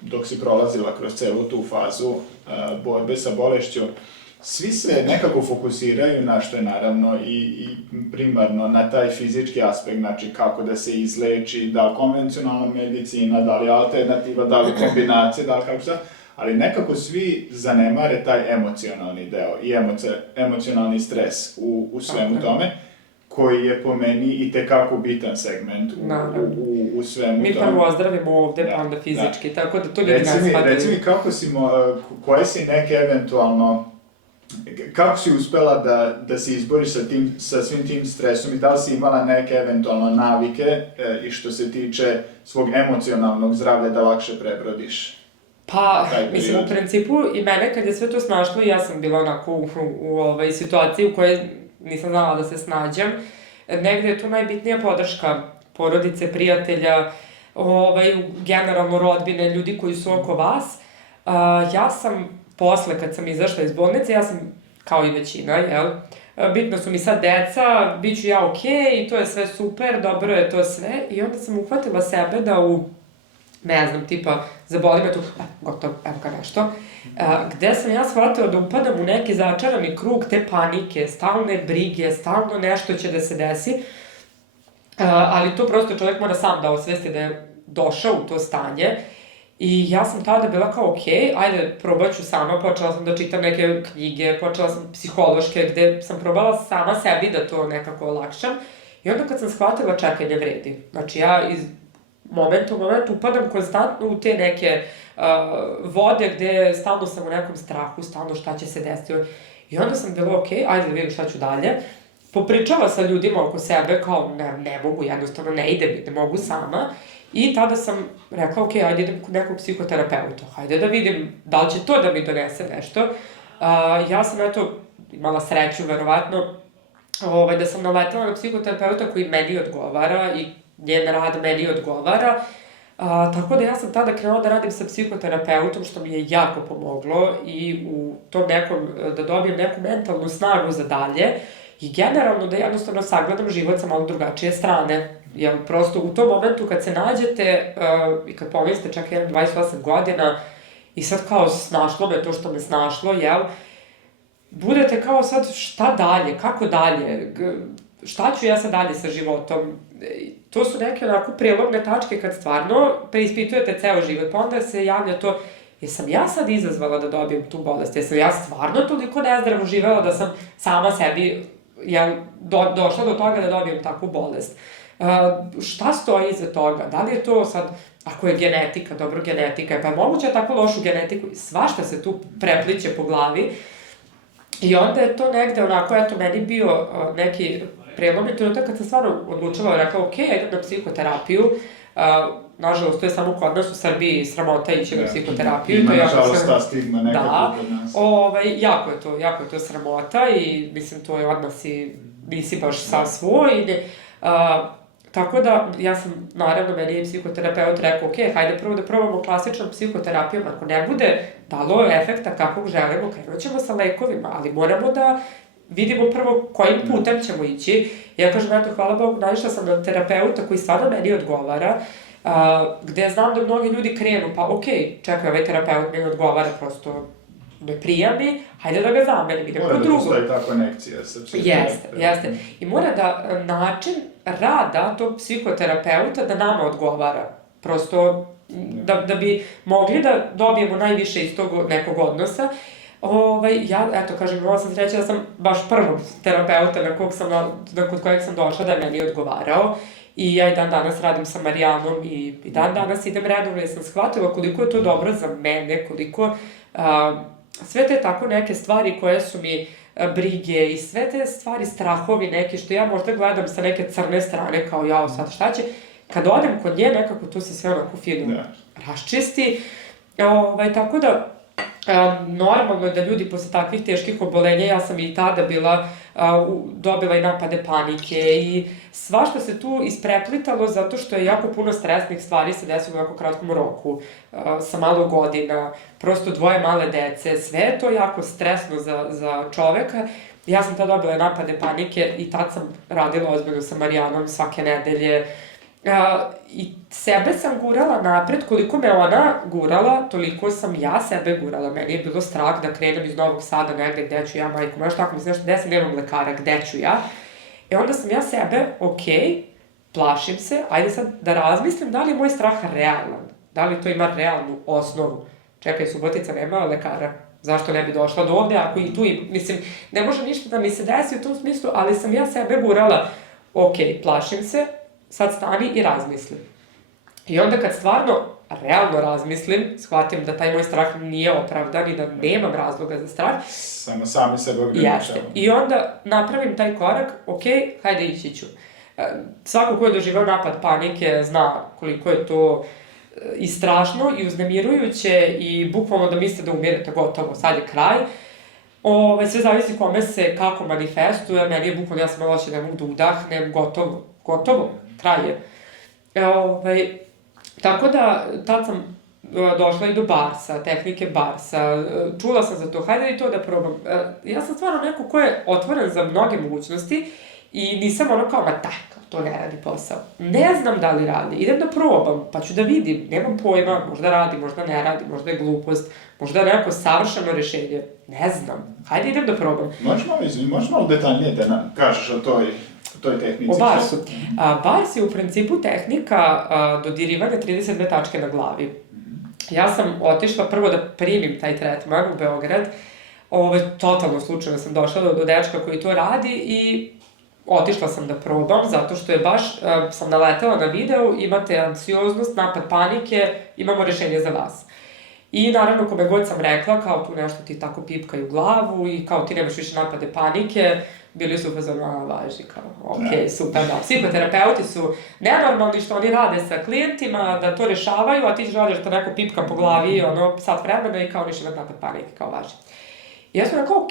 dok si prolazila kroz celu tu fazu borbe sa bolešću. Svi se nekako fokusiraju na što je naravno i primarno na taj fizički aspekt, znači kako da se izleči, da li konvencionalna medicina, da li alternativa, da li kombinacija, da li kako šta, ali nekako svi zanemare taj emocionalni deo i emocionalni stres u svemu tome, koji je po meni i tekako bitan segment u svemu tome. Mi prvo ozdravimo ovde, pa onda fizički, tako da to ljudi ne shvataju. Reci mi koje si neke eventualno, kako si uspela da se izboriš sa svim tim stresom i da li si imala neke eventualno navike i što se tiče svog emocionalnog zdravlja da lakše prebrodiš? Pa, mislim, u principu i mene kad je sve to snašlo, ja sam bila onako u situaciji u kojoj nisam znala da se snađem. Negde je tu najbitnija podrška porodice, prijatelja, generalno rodbine, ljudi koji su oko vas. Ja sam posle, kad sam izašla iz bolnice, ja sam, kao i većina, jel, bitno su mi sad deca, bit ću ja okej, i to je sve super, dobro je to sve, i onda sam uhvatila sebe da ne znam, tipa, zaboli me tu, gotovo, evo ga nešto, gde sam ja shvatila da upadam u neki začarani krug te panike, stalne brige, stalno nešto će da se desi, ali to prosto čovjek mora sam da osvesti da je došao u to stanje I ja sam tada bila kao, ajde, probat ću sama, počela sam da čitam neke knjige, počela sam psihološke, gde sam probala sama sebi da to nekako olakšam. I onda kad sam shvatila, čekaj, ne vredi. Znači, ja iz momenta u moment upadam konstantno u te neke vode gde stalno sam u nekom strahu, stalno šta će se desiti. I onda sam bila, ajde da vidim šta ću dalje. Popričala sa ljudima oko sebe, kao, ne mogu, jednostavno ne ide mi, ne mogu sama. I tada sam rekla, ajde idem kod nekog psihoterapeuta, hajde da vidim da li će to da mi donese nešto. Ja sam, imala sreću, verovatno, da sam naletala na psihoterapeuta koji meni odgovara i njen rad meni odgovara. Tako da ja sam tada krenula da radim sa psihoterapeutom, što mi je jako pomoglo i u tom nekom, da dobijem neku mentalnu snagu za dalje i generalno da jednostavno sagledam život sa malo drugačije strane. Jer prosto u tom momentu kad se nađete i kad pomislite čak 28 godina i sad kao snašlo me to što me snašlo, budete kao sad šta dalje, kako dalje, šta ću ja sad dalje sa životom. To su neke onako prelomne tačke kad stvarno preispitujete ceo život, pa onda se javlja to, jesam ja sad izazvala da dobijem tu bolest, jesam ja stvarno toliko nezdravo živela da sam sama sebi došla do toga da dobijem takvu bolest. Šta stoji iza toga? Da li je to sad, ako je genetika, dobro genetika, pa je moguće tako lošu genetiku, svašta se tu prepliće po glavi. I onda je to negde onako, meni bio neki prelomni trenutak kad sam stvarno odlučila i rekla, idem na psihoterapiju. Nažalost, to je samo kod nas u Srbiji sramota ići na psihoterapiju. Ima nažalost ta stigma nekako kod nas. Jako je to sramota i mislim to je od nas i nisi baš sam svoj. Tako da, ja sam, naravno, meni je psihoterapeut rekao, hajde prvo da probamo klasičnom psihoterapijom, ako ne bude dalo efekta kakvog želimo, krenut ćemo sa lekovima, ali moramo da vidimo prvo kojim putem ćemo ići. Ja kažem, hvala Bogu, naišla sam na terapeuta koji stvarno meni odgovara, gde znam da mnogi ljudi krenu, pa čekaj, ovaj terapeut meni odgovara, prosto ne prija mi, hajde da ga zamenim, idem kod drugog. Mora da postoji ta konekcija sa psihoterapeutom. Jeste. I mora da način rada tog psihoterapeuta da nama odgovara. Prosto, da bi mogli da dobijemo najviše iz tog nekog odnosa. Kažem, imala sam sreće da sam baš prvog terapeuta kod kojeg sam došla da je meni odgovarao. I ja i dan danas radim sa Marijanom i dan danas idem redovno jer sam shvatila koliko je to dobro za mene, koliko sve te tako neke stvari koje su mi brige i sve te stvari, strahovi neki što ja možda gledam sa neke crne strane kao sad šta će, kad odem kod nje nekako to se sve onako fino raščisti. Tako da normalno je da ljudi posle takvih teških obolenja, ja sam i tada dobila i napade panike i svašta se tu ispreplitalo zato što je jako puno stresnih stvari se desilo u jako kratkom roku, sa malo godina, prosto 2 male dece, sve je to jako stresno za čoveka. Ja sam tada dobila napade panike i tad sam radila ozbiljno sa Marijanom svake nedelje. I sebe sam gurala napred, koliko me ona gurala, toliko sam ja sebe gurala. Meni je bilo strah da krenem iz Novog Sada negde, gde ću ja, majko, možeš tako mislim nešto desim, nemam lekara, gde ću ja. I onda sam ja sebe, plašim se, ajde sad da razmislim da li je moj strah realan, da li to ima realnu osnovu. Čekaj, Subotica nema lekara, zašto ne bi došla do ovde, ako i tu, mislim, ne može ništa da mi se desi u tom smislu, ali sam ja sebe gurala, plašim se, sad stani i razmisli. I onda kad stvarno realno razmislim, shvatim da taj moj strah nije opravdan i da nemam razloga za strah. Samo sami sebe ograničavamo. Jeste. I onda napravim taj korak, hajde ići ću. Svako ko je doživao napad panike zna koliko je to i strašno i uznemirujuće i bukvalno da mislite da umirete gotovo, sad je kraj. Sve zavisi kome se kako manifestuje, meni je bukvalno, ja sam malo da ne mogu da udahnem, gotovo, kraj je. Tako da, tad sam došla i do Barsa, tehnike Barsa, čula sam za to, hajde i to da probam. Ja sam stvarno neko ko je otvoren za mnoge mogućnosti i nisam kao, to ne radi posao. Ne znam da li radi, idem da probam, pa ću da vidim, nemam pojma, možda radi, možda ne radi, možda je glupost, možda je neko savršeno rešenje, ne znam, hajde idem da probam. Možeš malo detaljnije da nam kažeš o toj tehnici? O Barsu. Bars je u principu tehnika dodirivanja 32 tačke na glavi. Ja sam otišla prvo da primim taj tretman u Beograd. Totalno slučajno sam došla do dečka koji to radi i otišla sam da probam, zato što je baš, sam naletela na video, imate anksioznost, napad panike, imamo rešenje za vas. I naravno, kome god sam rekla, kao tu nešto ti tako pipkaju glavu i kao ti nemaš više napade panike, bili su fazonu, važi, kao, okej, super, da. Psihoterapeuti su nenormalni što oni rade sa klijentima, da to rešavaju, a ti želiš da te neko pipka po glavi, sat vremena i kao niš imat napad panike, kao važi. I ja sam rekao,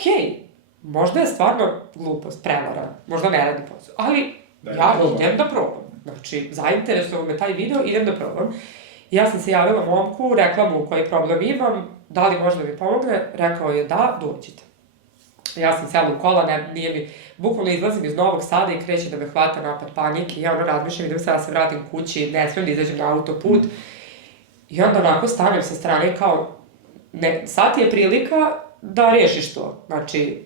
možda je stvarno glupost, prevara, možda ne radi posao, ali ja idem da probam. Znači, zainteresovao me taj video, idem da probam. Ja sam se javila momku, rekla mu koji problem imam, da li možda mi pomogne, rekao je da, dođite. Ja sam sela u kola, nije mi, bukvalno izlazim iz Novog Sada i kreće da me hvata napad panike, ja razmišljam, idem sad da se vratim kući, ne smijem da izađem na autoput. I onda onako stanem sa strane kao, sad je prilika da rešiš to. Znači,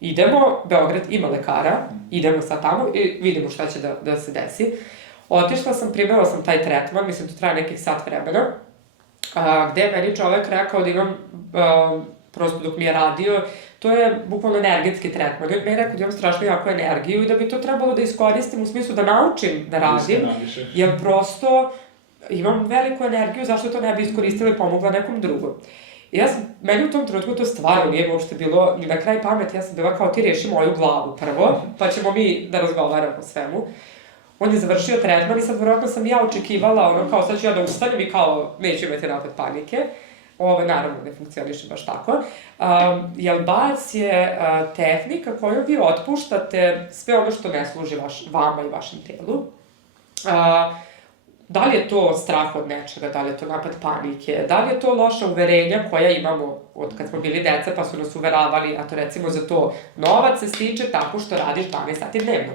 idemo, Beograd ima lekara, idemo sad tamo i vidimo šta će da se desi. Otišla sam, primila sam taj tretman, mislim to traje nekih sat vremena, gde je meni čovek rekao da imam, prosto dok mi je radio, to je bukvalno energetski tretman. On mi je rekao da imam strašno jako energiju i da bi to trebalo da iskoristim u smislu da naučim da radim, jer prosto imam veliku energiju, zašto to ne bi iskoristila i pomogla nekom drugom. I meni u tom trenutku to stvarno nije uopšte bilo ni na kraj pameti, ja sam bila kao ti reši moju glavu prvo, pa ćemo mi da razgovaramo o svemu. On je završio tretman i sad vjerojatno sam ja očekivala, kao sad ću ja da ustanem i kao neću imati napad panike. Naravno, ne funkcioniše baš tako. Jer bars je tehnika kojom vi otpuštate sve ono što ne služi vama i vašem telu. Da li je to strah od nečega, da li je to napad panike, da li je to loša uverenja koja imamo od kad smo bili deca pa su nas uveravali, a to recimo za to novac se stiče tako što radiš 12 sati dnevno.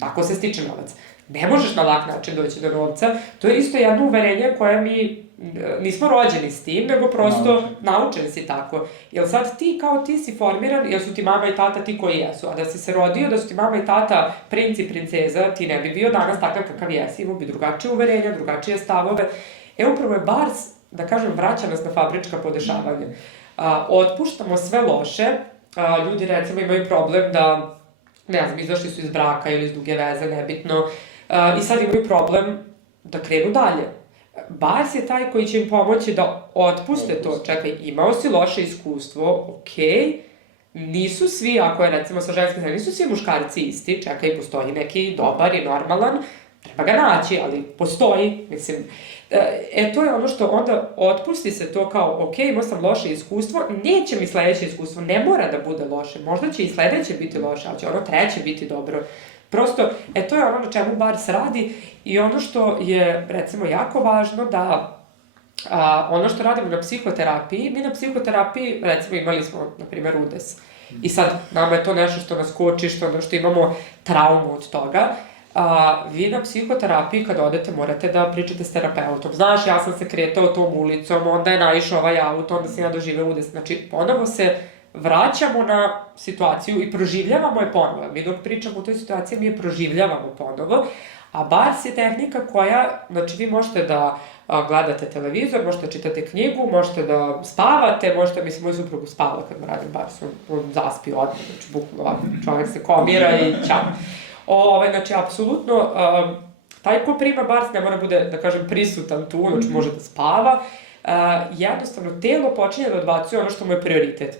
Tako se stiče novac. Ne možeš na lak način doći do novca. To je isto jedno uverenje koje mi nismo rođeni s tim, nego prosto naučen si tako. Jer sad ti kao ti si formiran, jer su ti mama i tata ti koji jesu. A da si se rodio, da su ti mama i tata princ i princeza, ti ne bi bio danas takav kakav jesi, imao bi drugačije uverenja, drugačije stavove. Upravo je bars, da kažem, vraća nas na fabrička podešavanja. Otpuštamo sve loše. Ljudi recimo imaju problem da, ne znam, izašli su iz braka ili iz duge veze, nebitno, i sad imaju problem da krenu dalje. Bars je taj koji će im pomoći da otpuste to. Čekaj, imao si loše iskustvo, okej, nisu svi, ako je recimo sa ženske strane, nisu svi muškarci isti, čekaj, postoji neki dobar i normalan, treba ga naći, ali postoji, mislim. To je ono što onda otpusti se to kao, okej, imao sam loše iskustvo, neće mi sledeće iskustvo, ne mora da bude loše, možda će i sledeće biti loše, ali će ono treće biti dobro. Prosto, to je ono na čemu bars radi i ono što je, recimo, jako važno da ono što radimo na psihoterapiji, mi na psihoterapiji, recimo, imali smo, na primjer, udes. I sad, nama je to nešto što nas koči, što imamo traumu od toga. Vi na psihoterapiji, kad odete, morate da pričate s terapeutom. Znaš, ja sam se kretao tom ulicom, onda je naišao ovaj auto, onda sam ja doživeo udes. Znači, ponovo se vraćamo na situaciju i proživljavamo je ponovo. Mi dok pričamo u toj situaciji, mi je proživljavamo ponovo. A bars je tehnika koja, znači vi možete da gledate televizor, možete da čitate knjigu, možete da spavate, mislim, moj suprug spava kad mu radim bars, on zaspi odmah, znači bukvalno čovjek se komira i ćao. Znači, apsolutno, taj ko prima bars ne mora bude, da kažem, prisutan tu, znači može da spava, jednostavno telo počinje da odbacuje ono što mu je prioritet.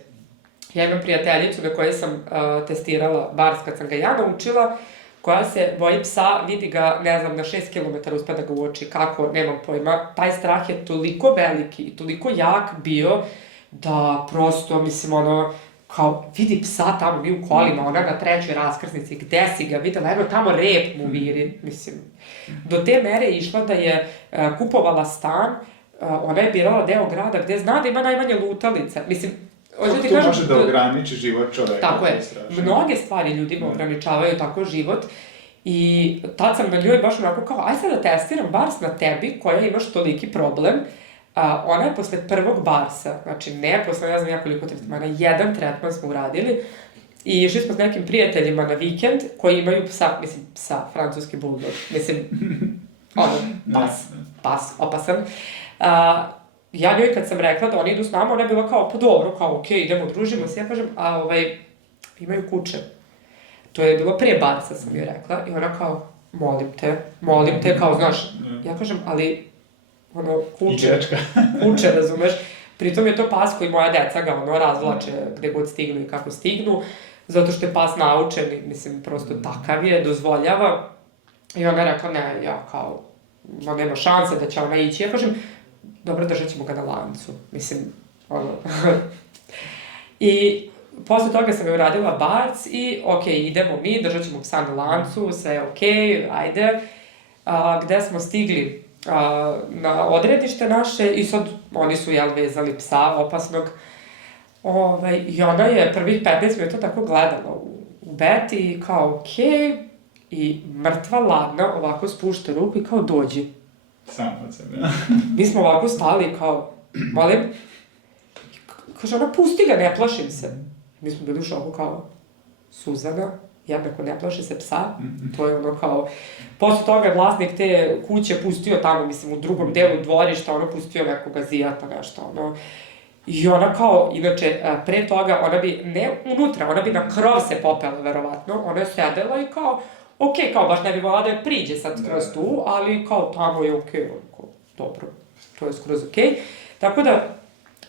Ja imam prijateljicu na kojoj sam testirala bars kad sam ga ja naučila, koja se boji psa, vidi ga, ne znam, na 6 km uspe da ga uoči, kako, nemam pojma. Taj strah je toliko veliki i toliko jak bio da prosto, mislim, kao, vidi psa tamo, mi u kolima, ona na 3. raskrsnici, gde si ga videla, tamo rep mu viri, mislim. Do te mere je išla da je kupovala stan, ona je birala deo grada gde zna da ima najmanje lutalica, mislim. Tu može da ograniči život čoveka. Tako je. Mnoge stvari ljudima ograničavaju tako život i tad sam na njoj baš onako kao, aj sad da testiram bars na tebi koja imaš toliki problem. Ona je posle prvog barsa, znači ne posle ne znam ja koliko tretmana, 1 tretman smo uradili i išli smo s nekim prijateljima na vikend koji imaju psa, francuski bulldog, pas, opasan. ja njoj kad sam rekla da oni idu s nama, ona je bila kao, pa dobro, kao, okej, idemo, družimo se, ja kažem, a imaju kuće. To je bilo prije Barsa, sam joj rekla, i ona kao, molim te, kao, znaš, ja kažem, ali, ono, kuće, razumeš, pritom je to pas koji moja deca ga, ono, razvlače gde god stignu i kako stignu, zato što je pas naučen, mislim, prosto takav je, dozvoljava, i ona je rekla, ne, ja kao, nema šanse da će ona ići, ja kažem, dobro, držat ćemo ga na lancu, mislim, ono, i posle toga sam joj uradila Barc i, idemo mi, držat ćemo psa na lancu, sve je ajde, gde smo stigli na odredište naše i sad oni su, vezali psa opasnog, i ona je prvih 15 minuta tako gledala u Beti i kao, i mrtva ladna ovako spušta ruku i kao, dođi. Samo od sebe. Mi smo ovako stali kao, molim, kaže ona, pusti ga, ne plašim se. Mi smo bili u šoku kao, Suzana, jednako ne plaši se psa, to je ono kao, posle toga je vlasnik te kuće pustio tamo, mislim, u drugom delu dvorišta, ono pustio nekog azijata, nešto, ono, i ona kao, inače, pre toga, ona bi, ne unutra, ona bi na krov se popela, verovatno, ona je sedela i kao, kao, baš ne bi volala da je priđe sad skroz tu, ali kao, tamo je dobro, to je skroz tako da,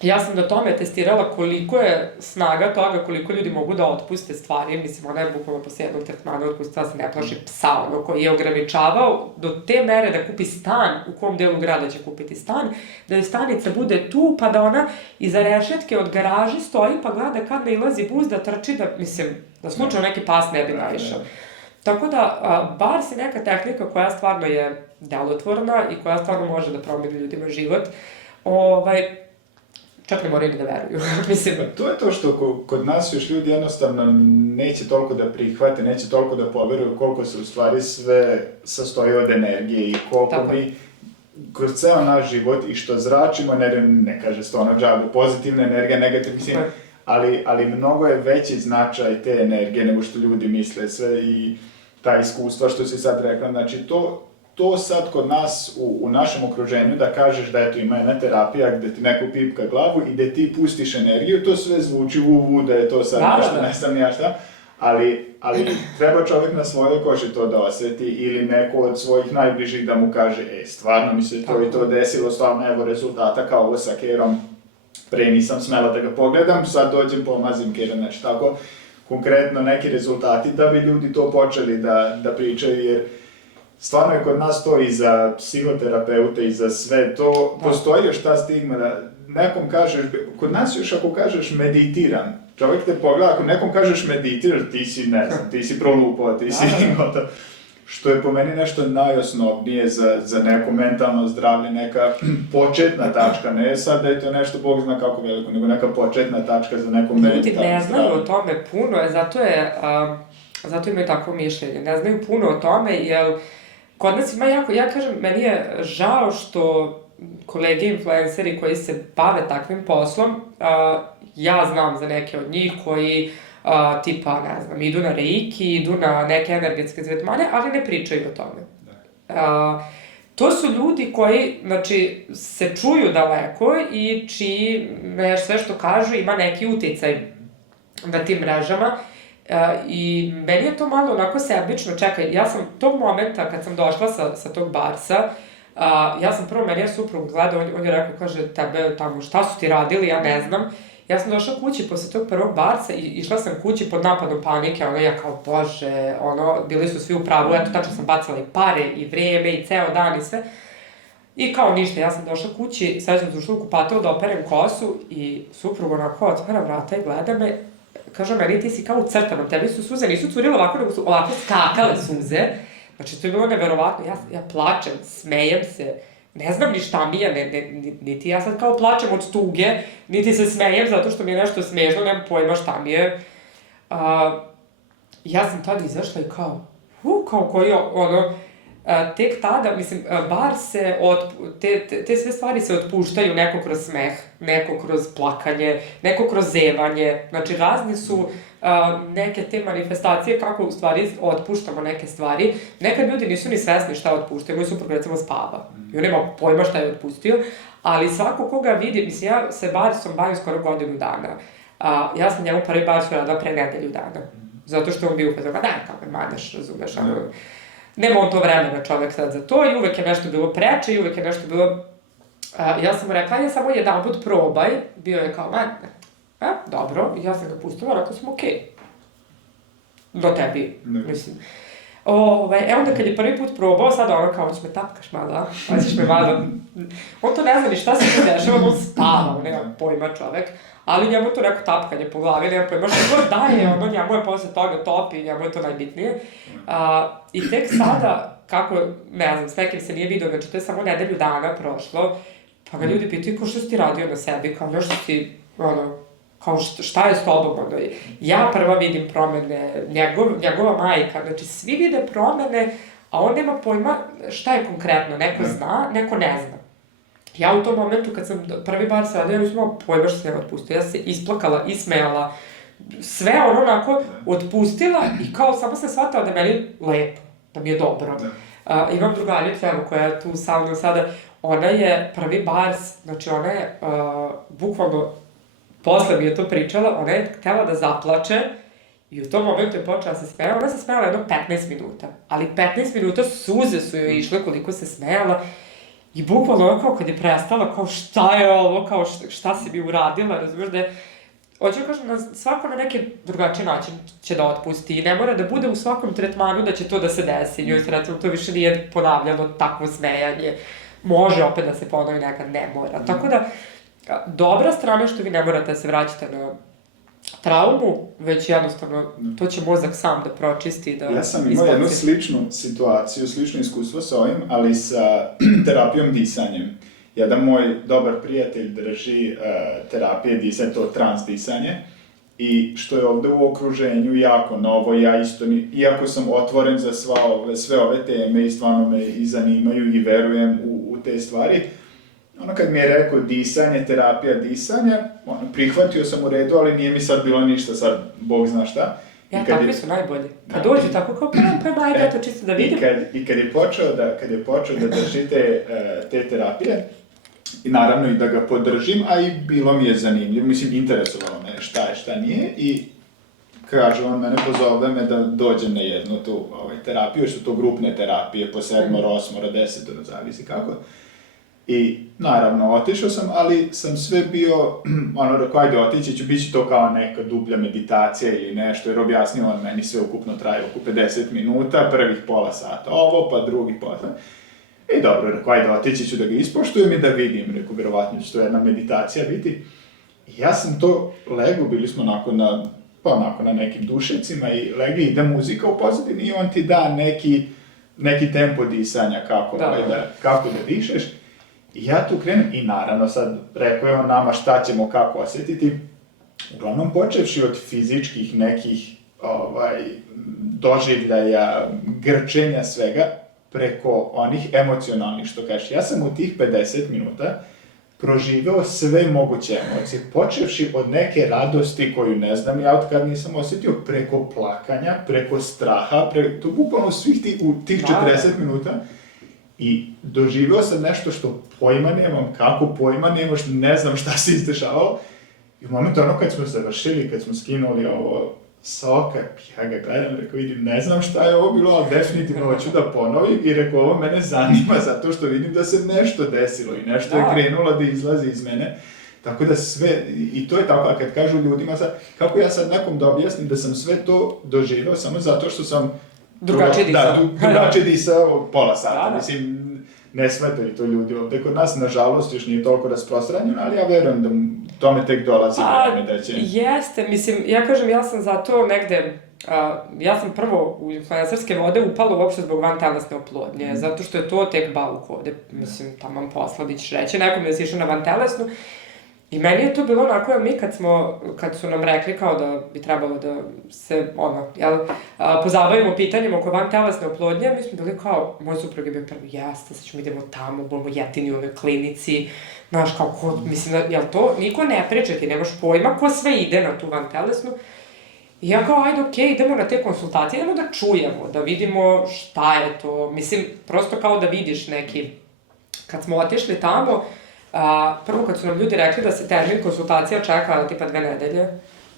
ja sam na tome testirala koliko je snaga toga, koliko ljudi mogu da otpuste stvari, mislim, ona je bukvalno posle jednog tretmana otpustila se ne plaši psa, ono, koji je ograničavao do te mere da kupi stan, u kom delu grada će kupiti stan, da je stanica bude tu, pa da ona iza rešetke od garaže stoji, pa gleda kad nailazi bus da trči, da, mislim, da slučajno neki pas ne bi naišao. Tako da, Bars je neka tehnika koja stvarno je delotvorna i koja stvarno može da promeni ljudima život. Čak ne moraju ni da veruju, mislim. To je to što kod nas još ljudi jednostavno neće toliko da prihvate, neće toliko da poveruju koliko se u stvari sve sastoji od energije i koliko mi kroz ceo naš život i što zračimo, ne kaže se ono džabe, pozitivna energija, negativna, mislim, ali mnogo je veći značaj te energije nego što ljudi misle sve i ta iskustva što si sad rekla, znači to sad kod nas u našem okruženju da kažeš da eto ima jedna terapija gde ti neko pipka glavu i gde ti pustiš energiju, to sve zvuči da je to sad nešto, ne znam ja šta, ali treba čovjek na svojoj koži to da osjeti ili neko od svojih najbližih da mu kaže stvarno mi se to i to desilo, stvarno evo rezultata kao ovo sa kerom, pre nisam smela da ga pogledam, sad dođem pomazim kera, znači tako konkretno neki rezultati da bi ljudi to počeli da pričaju jer stvarno je kod nas to i za psihoterapeute i za sve to, postoji još ta stigma da nekom kažeš, kod nas još ako kažeš meditiram, čovjek te pogleda, ako nekom kažeš meditiram, ti si ne znam, ti si prolupao, ti si gotovo. Što je po meni nešto najosnovnije za neko mentalno zdravlje, neka početna tačka, ne sad da je to nešto Bog zna kako veliko, nego neka početna tačka za neko mentalno zdravlje. Ljudi ne znaju o tome puno, zato imaju takvo mišljenje, ne znaju puno o tome, jer kod nas ima jako, ja kažem, meni je žao što kolege influenceri koji se bave takvim poslom, ja znam za neke od njih koji tipa, ne znam, idu na reiki, idu na neke energetske tretmane, ali ne pričaju o tome. To su ljudi koji, znači, se čuju daleko i čiji sve što kažu ima neki uticaj na tim mrežama. I meni je to malo onako sebično, čekaj, ja sam tog momenta kad sam došla sa tog Barsa, ja sam prvo, meni je suprug gledao, on je rekao, kaže, tebe tamo, šta su ti radili, ja ne znam. Ja sam došla kući posle tog prvog Barsa i išla sam kući pod napadom panike, ja kao, bože, bili su svi u pravu, eto, tačno sam bacala i pare, i vreme, i ceo dan, i sve. I kao ništa, ja sam došla kući, sad sam došla u kupatilo da operem kosu i suprug onako otvara vrata i gleda me, kaže meni, ti si kao u crtanom, tebi su suze, nisu curile ovako, nego su ovako skakale suze. Znači, to je bilo neverovatno, ja plačem, smejem se, ne znam ni šta mi je, niti ja sad kao plačem od tuge, niti se smejem zato što mi je nešto smešno, nemam pojma šta mi je. Ja sam tada izašla i kao koji tek tada, mislim, bar se, te sve stvari se otpuštaju, neko kroz smeh, neko kroz plakanje, neko kroz zevanje, znači razni su neke te manifestacije, kako u stvari otpuštamo neke stvari. Nekad ljudi nisu ni svesni šta otpuštaju, moj suprug recimo spava. I on nema pojma šta je otpustio, ali svako koga vidi, mislim, ja se barsom bavim skoro godinu dana. Ja sam njemu prvi bar radila pre nedelju dana. Zato što on bio upazio, da, kako me maneš, razumeš, nema on to vremena čovek sad za to i uvek je nešto bilo preče i uvek je nešto bilo... ja sam mu rekla, ja samo jedan put probaj, bio je kao, dobro, i ja sam ga pustila, rekla sam, okej. Do tebi, mislim. Onda kad je prvi put probao, sad ono kao, hoćeš me tapkaš malo, hoćeš me malo... On to ne zna ni šta se to dešava, on spava, on nema pojma čovek, ali njemu to neko tapkanje po glavi, nema pojma što god daje, ono njemu je posle toga top i njemu je to najbitnije. I tek sada, kako, ne znam, s nekim se nije vidio, znači to je samo nedelju dana prošlo, pa ga ljudi pitaju kao što si ti radio na sebi, kao nešto ti, kao šta je s tobom, ja prva vidim promene, njegova majka, znači svi vide promene, a on nema pojma šta je konkretno, neko zna, neko ne zna. Ja u tom momentu kad sam prvi bar se radio, ja nisam imala pojma što sam otpustila, ja se isplakala, ismejala, sve ono onako otpustila i kao samo sam shvatila da je meni lepo, da mi je dobro. Imam drugaricu, evo, koja je tu sa mnom sada, ona je prvi bars, znači ona je bukvalno, posle mi je to pričala, ona je htela da zaplače i u tom momentu je počela se smejala, ona se smejala jedno 15 minuta, ali 15 minuta suze su joj išle koliko se smejala i bukvalno ono kao kad je prestala, kao šta je ovo, kao šta si bi uradila, razumiješ da je, hoću kažem, svako na neki drugačiji način će da otpusti i ne mora da bude u svakom tretmanu da će to da se desi, njoj se recimo to više nije ponavljano takvo smejanje, može opet da se ponovi, nekad ne mora, tako da dobra strana što vi ne morate da se vraćate na traumu, već jednostavno to će mozak sam da pročisti, da... Ja sam imao jednu sličnu situaciju, slično iskustvo sa ovim, ali sa terapijom disanjem. Jedan moj dobar prijatelj drži terapije disanja, to trans disanje, i što je ovde u okruženju jako novo, ja isto, iako sam otvoren za sve ove teme i stvarno me i zanimaju i verujem u te stvari, ono kad mi je rekao disanje, terapija disanja, prihvatio sam u redu, ali nije mi sad bilo ništa, sad Bog zna šta. Ja, takvi su najbolji. Kad dođu tako kao, pa majde, eto čisto da vidim. I kad je počeo da drži te terapije, i naravno i da ga podržim, a i bilo mi je zanimljivo, mislim, interesovalo me šta je, šta nije, i kaže, on mene pozove me da dođem na jednu tu terapiju, što su to grupne terapije, po 7, 8, 10, zavisi kako. I naravno otišao sam, ali sam sve bio, rekao, ajde otići ću, bit će to kao neka dublja meditacija ili nešto, jer objasnio on meni sve ukupno traje oko 50 minuta, prvih pola sata ovo, pa drugih pola sata. I dobro, rekao, ajde otići ću da ga ispoštujem i da vidim, rekao, verovatno će to jedna meditacija biti. I ja sam to legao, bili smo onako na nekim dušecima i legli, ide muzika u pozadini i on ti da neki tempo disanja, kako da dišeš. I ja tu krenem, i naravno sad rekao je on nama šta ćemo kako osjetiti, uglavnom počevši od fizičkih nekih doživljaja, grčenja, svega, preko onih emocionalnih, što kažeš. Ja sam u tih 50 minuta proživeo sve moguće emocije, počevši od neke radosti koju ne znam ja od kad nisam osjetio, preko plakanja, preko straha, to bukvalno svih u tih 40 minuta. I doživeo sam nešto što pojma nemam, kako pojma nemaš, ne znam šta se izdešavalo. I u momentu kad smo završili, kad smo skinuli ovo sa oka, ja ga gledam, rekao, vidim, ne znam šta je ovo bilo, ali definitivno hoću da ponovim, i rekao, ovo mene zanima zato što vidim da se nešto desilo i nešto je krenulo da izlazi iz mene. Tako da sve, i to je tako, a kad kažu ljudima sad, kako ja sad nekom da objasnim da sam sve to doživeo samo zato što sam drugačije disao pola sata, mislim, ne smetaju to ljudi ovde kod nas, nažalost, još nije toliko rasprostranjeno, ali ja verujem da tome tek dolazi vreme da će... Jeste, mislim, ja kažem, ja sam zato negde, ja sam prvo u influencerske vode upala uopšte zbog vantelesne oplodnje, zato što je to tek bauk ovde, mislim, tamo posladić reći, nekom da si išao na vantelesnu. I meni je to bilo onako, mi kad su nam rekli kao da bi trebalo da se, pozabavimo pitanjem oko vantelesne oplodnje, mi smo bili kao, moj suprug je bio prvi, jeste, sad ćemo idemo tamo, budemo jetini u ovoj klinici, znaš, mislim, jel to, niko ne priča, ti nemaš pojma ko sve ide na tu vantelesnu. I ja kao, ajde, okej, idemo na te konsultacije, idemo da čujemo, da vidimo šta je to. Mislim, prosto kao da vidiš neki... Kad smo otišli tamo, prvo kad su nam ljudi rekli da se termin konsultacija čeka tipa 2 nedelje,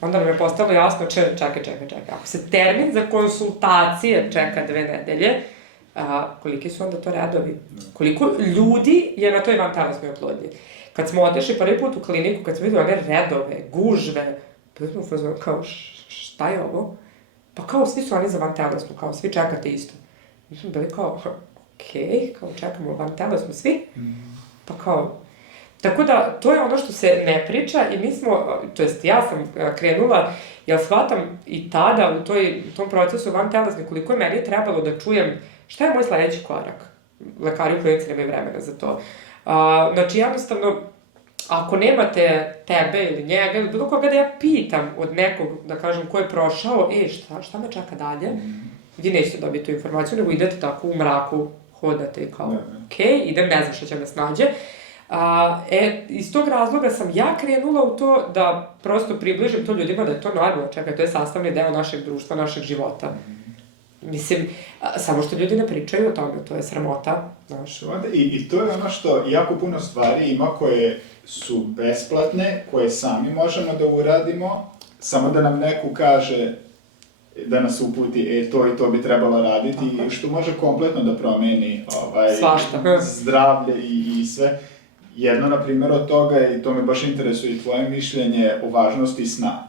onda nam je postalo jasno, čekaj. Ako se termin za konsultacije čeka 2 nedelje, koliki su onda to redovi? Koliko ljudi je na toj vantelesnoj oplodnji? Kad smo otišli prvi put u kliniku, kad smo videli one redove, gužve, bili smo u fazonu kao, šta je ovo? Pa kao, svi su oni za vantelesnu, kao, svi čekate isto. Mi smo bili kao, okej, kao, čekamo vantelesnu svi, pa kao... Tako da, to je ono što se ne priča i mi smo, to jest ja sam krenula, jer shvatam i tada u tom procesu vantelesne koliko je meni trebalo da čujem šta je moj sledeći korak. Lekari u klinici nemaju vremena za to. Znači, jednostavno, ako nemate tebe ili njega ili bilo koga da ja pitam od nekog, da kažem, ko je prošao, šta me čeka dalje, vi nećete dobiti tu informaciju, nego idete tako u mraku, hodate i kao, okej, idem, ne znam šta će me snađe. Iz tog razloga sam ja krenula u to da prosto približim to ljudima da je to normalno, čekaj, to je sastavni deo našeg društva, našeg života. Mislim, samo što ljudi ne pričaju o tome, to je sramota, znaš. I to je ono što jako puno stvari ima koje su besplatne, koje sami možemo da uradimo, samo da nam neko kaže da nas uputi, to i to bi trebalo raditi, i što može kompletno da promeni zdravlje i sve. Jedno, na primjer, od toga je, i to me baš interesuje i tvoje mišljenje o važnosti sna.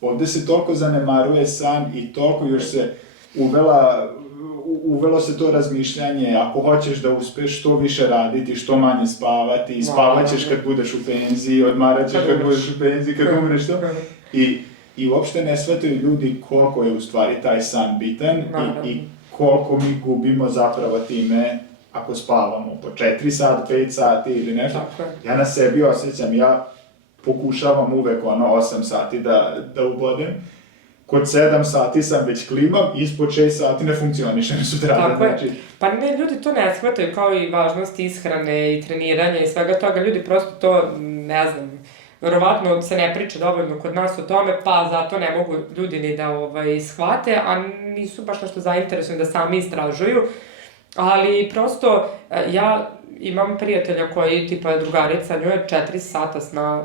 Ovde se toliko zanemaruje san i toliko još se uvelo se to razmišljanje, ako hoćeš da uspeš, što više raditi, što manje spavati, spavat ćeš kad budeš u penziji, odmarat ćeš kad budeš u penziji, kad umreš to. I uopšte ne shvataju ljudi koliko je u stvari taj san bitan i koliko mi gubimo zapravo time ako spavamo po 4 sata, 5 sati ili nešto. Ja na sebi osjećam, ja pokušavam uvek 8 sati da ubodem. Kod 7 sati sam već klimav, ispod 6 sati ne funkcionišem sutradan. Tako je. Pa ne, ljudi to ne shvataju kao i važnost ishrane i treniranja i svega toga. Ljudi prosto to, ne znam, verovatno se ne priča dovoljno kod nas o tome, pa zato ne mogu ljudi ni da shvate, a nisu baš nešto zainteresovani da sami istražuju. Ali prosto, ja imam prijatelja koji, tipa drugarica, njoj je 4 sata sna,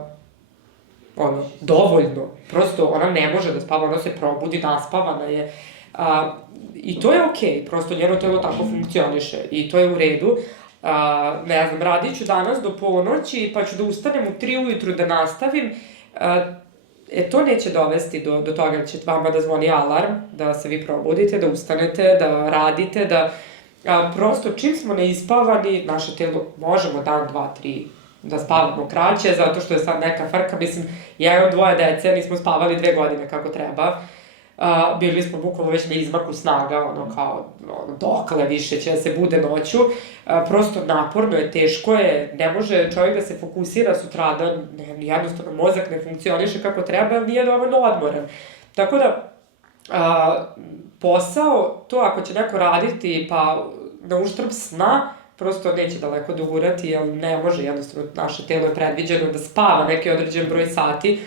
dovoljno. Prosto, ona ne može da spava, ona se probudi, naspavana je. I to je okej, prosto njeno telo tako funkcioniše i to je u redu. Ne znam, radit ću danas do ponoći, pa ću da ustanem u 3 ujutru da nastavim. To neće dovesti do toga da će vama da zvoni alarm, da se vi probudite, da ustanete, da radite, da... Prosto, čim smo neispavani, naše telo možemo dan, 2, 3 da spavamo kraće, zato što je sad neka frka, mislim, ja imam 2 dece, nismo spavali 2 godine kako treba, bili smo bukvalno već na izmaku snaga, kao, dokle više će da se bude noću, prosto naporno je, teško je, ne može čovjek da se fokusira sutradan, jednostavno mozak ne funkcioniše kako treba, nije dovoljno odmoran. Tako da, posao, to ako će neko raditi pa na uštrb sna, prosto neće daleko dogurati, jer ne može, jednostavno naše telo je predviđeno da spava neki određen broj sati.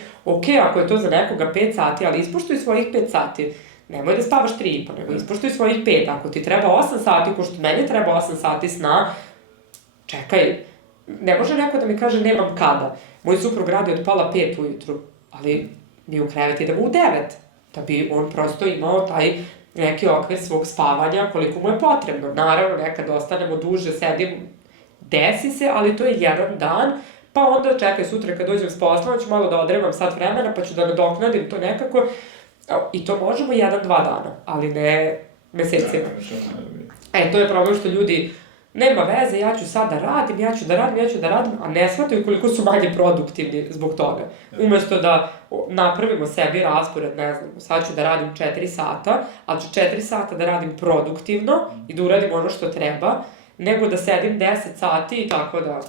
Ako je to za nekoga 5 sati, ali ispoštuj svojih 5 sati. Nemoj da spavaš 3,5, nego ispoštuj svojih 5. Ako ti treba 8 sati, ko što meni treba 8 sati sna, čekaj, ne može neko da mi kaže nemam kada. Moj suprug radi od pola 5 ujutru, ali mi u krevet idemo u 9. Da bi on prosto imao taj neki okvir svog spavanja koliko mu je potrebno. Naravno, nekad ostanemo duže, sedim, desi se, ali to je jedan dan, pa onda čekaj sutra kad dođem s posla, ću malo da odremam sat vremena, pa ću da nadoknadim to nekako. I to možemo 1-2 dana, ali ne mesecima. To je problem što ljudi, nema veze, ja ću sad da radim, a ne shvataju koliko su manje produktivni zbog toga. Umesto da napravimo sebi raspored, ne znam, sad ću da radim 4 sata, ali ću 4 sata da radim produktivno i da uradim ono što treba, nego da sedim 10 sati i tako da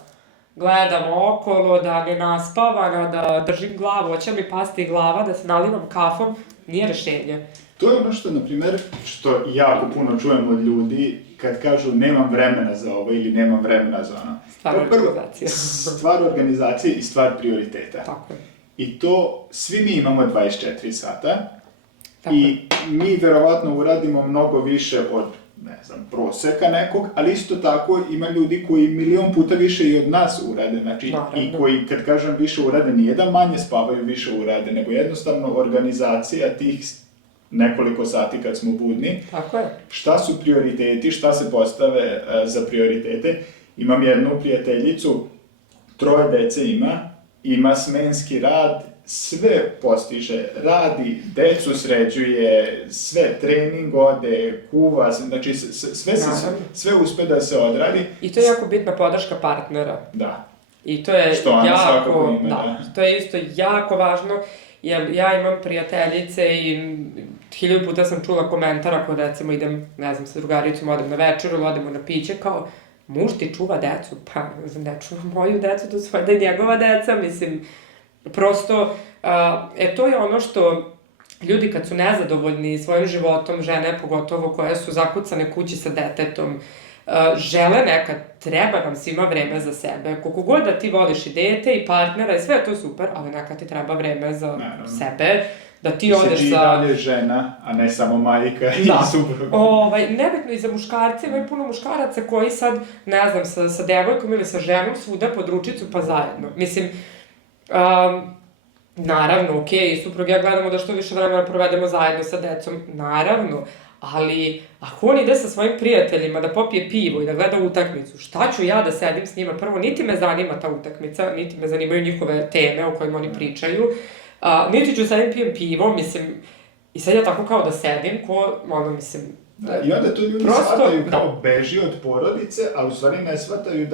gledam okolo, da ne naspavana, da držim glavu, hoće mi pasti glava, da se nalivam kafom, nije rešenje. To je ono što, na primer, što jako puno čujem od ljudi kad kažu nemam vremena za ovo ili nemam vremena za ono. Stvar organizacije i stvar prioriteta. Tako je. I to, svi mi imamo 24 sata I mi verovatno uradimo mnogo više od, ne znam, proseka nekog, ali isto tako ima ljudi koji milion puta više i od nas urade, znači, i koji, kad kažem više urade, nije da manje spavaju, više urade, nego jednostavno organizacija tih nekoliko sati kad smo budni. Tako je. Šta su prioriteti, šta se postave za prioritete. Imam jednu prijateljicu, 3 dece ima smenski rad, sve postiže, radi, decu sređuje, sve, trening ode, kuva, znači sve uspe da se odradi. I to je jako bitna podrška partnera. Da. I to je što jako, ima, da, to je isto jako važno, jer ja imam prijateljice i 1000 puta sam čula komentar ako recimo idem, ne znam, sa drugaricom, odem na večeru ili odemo na piće, kao, muž ti čuva decu, pa ne čuva moju decu, to svoje da je njegova deca, mislim, prosto, to je ono što ljudi kad su nezadovoljni svojim životom, žene pogotovo koje su zakucane kući sa detetom, žele nekad, treba nam svima vreme za sebe. Koliko god da ti voliš i dete i partnera i sve je to super, ali nekad ti treba vreme za sebe, da ti odeš ti dalje žena, a ne samo majka i supruga. Nebitno i za muškarce, ima i puno muškaraca koji sad, ne znam, sa devojkom ili sa ženom svuda pod ručicu pa zajedno. Mislim, naravno, okej, suprug ja gledamo da što više vremena provedemo zajedno sa decom, naravno, ali ako on ide sa svojim prijateljima da popije pivo i da gleda utakmicu, šta ću ja da sedim s njima? Prvo, niti me zanima ta utakmica, niti me zanimaju njihove teme o kojima oni pričaju, niti ću sedim pijem pivo, mislim, i sad ja tako kao da sedim, mislim... I onda to ljudi shvataju kao beži od porodice, ali u stvari ne shvataju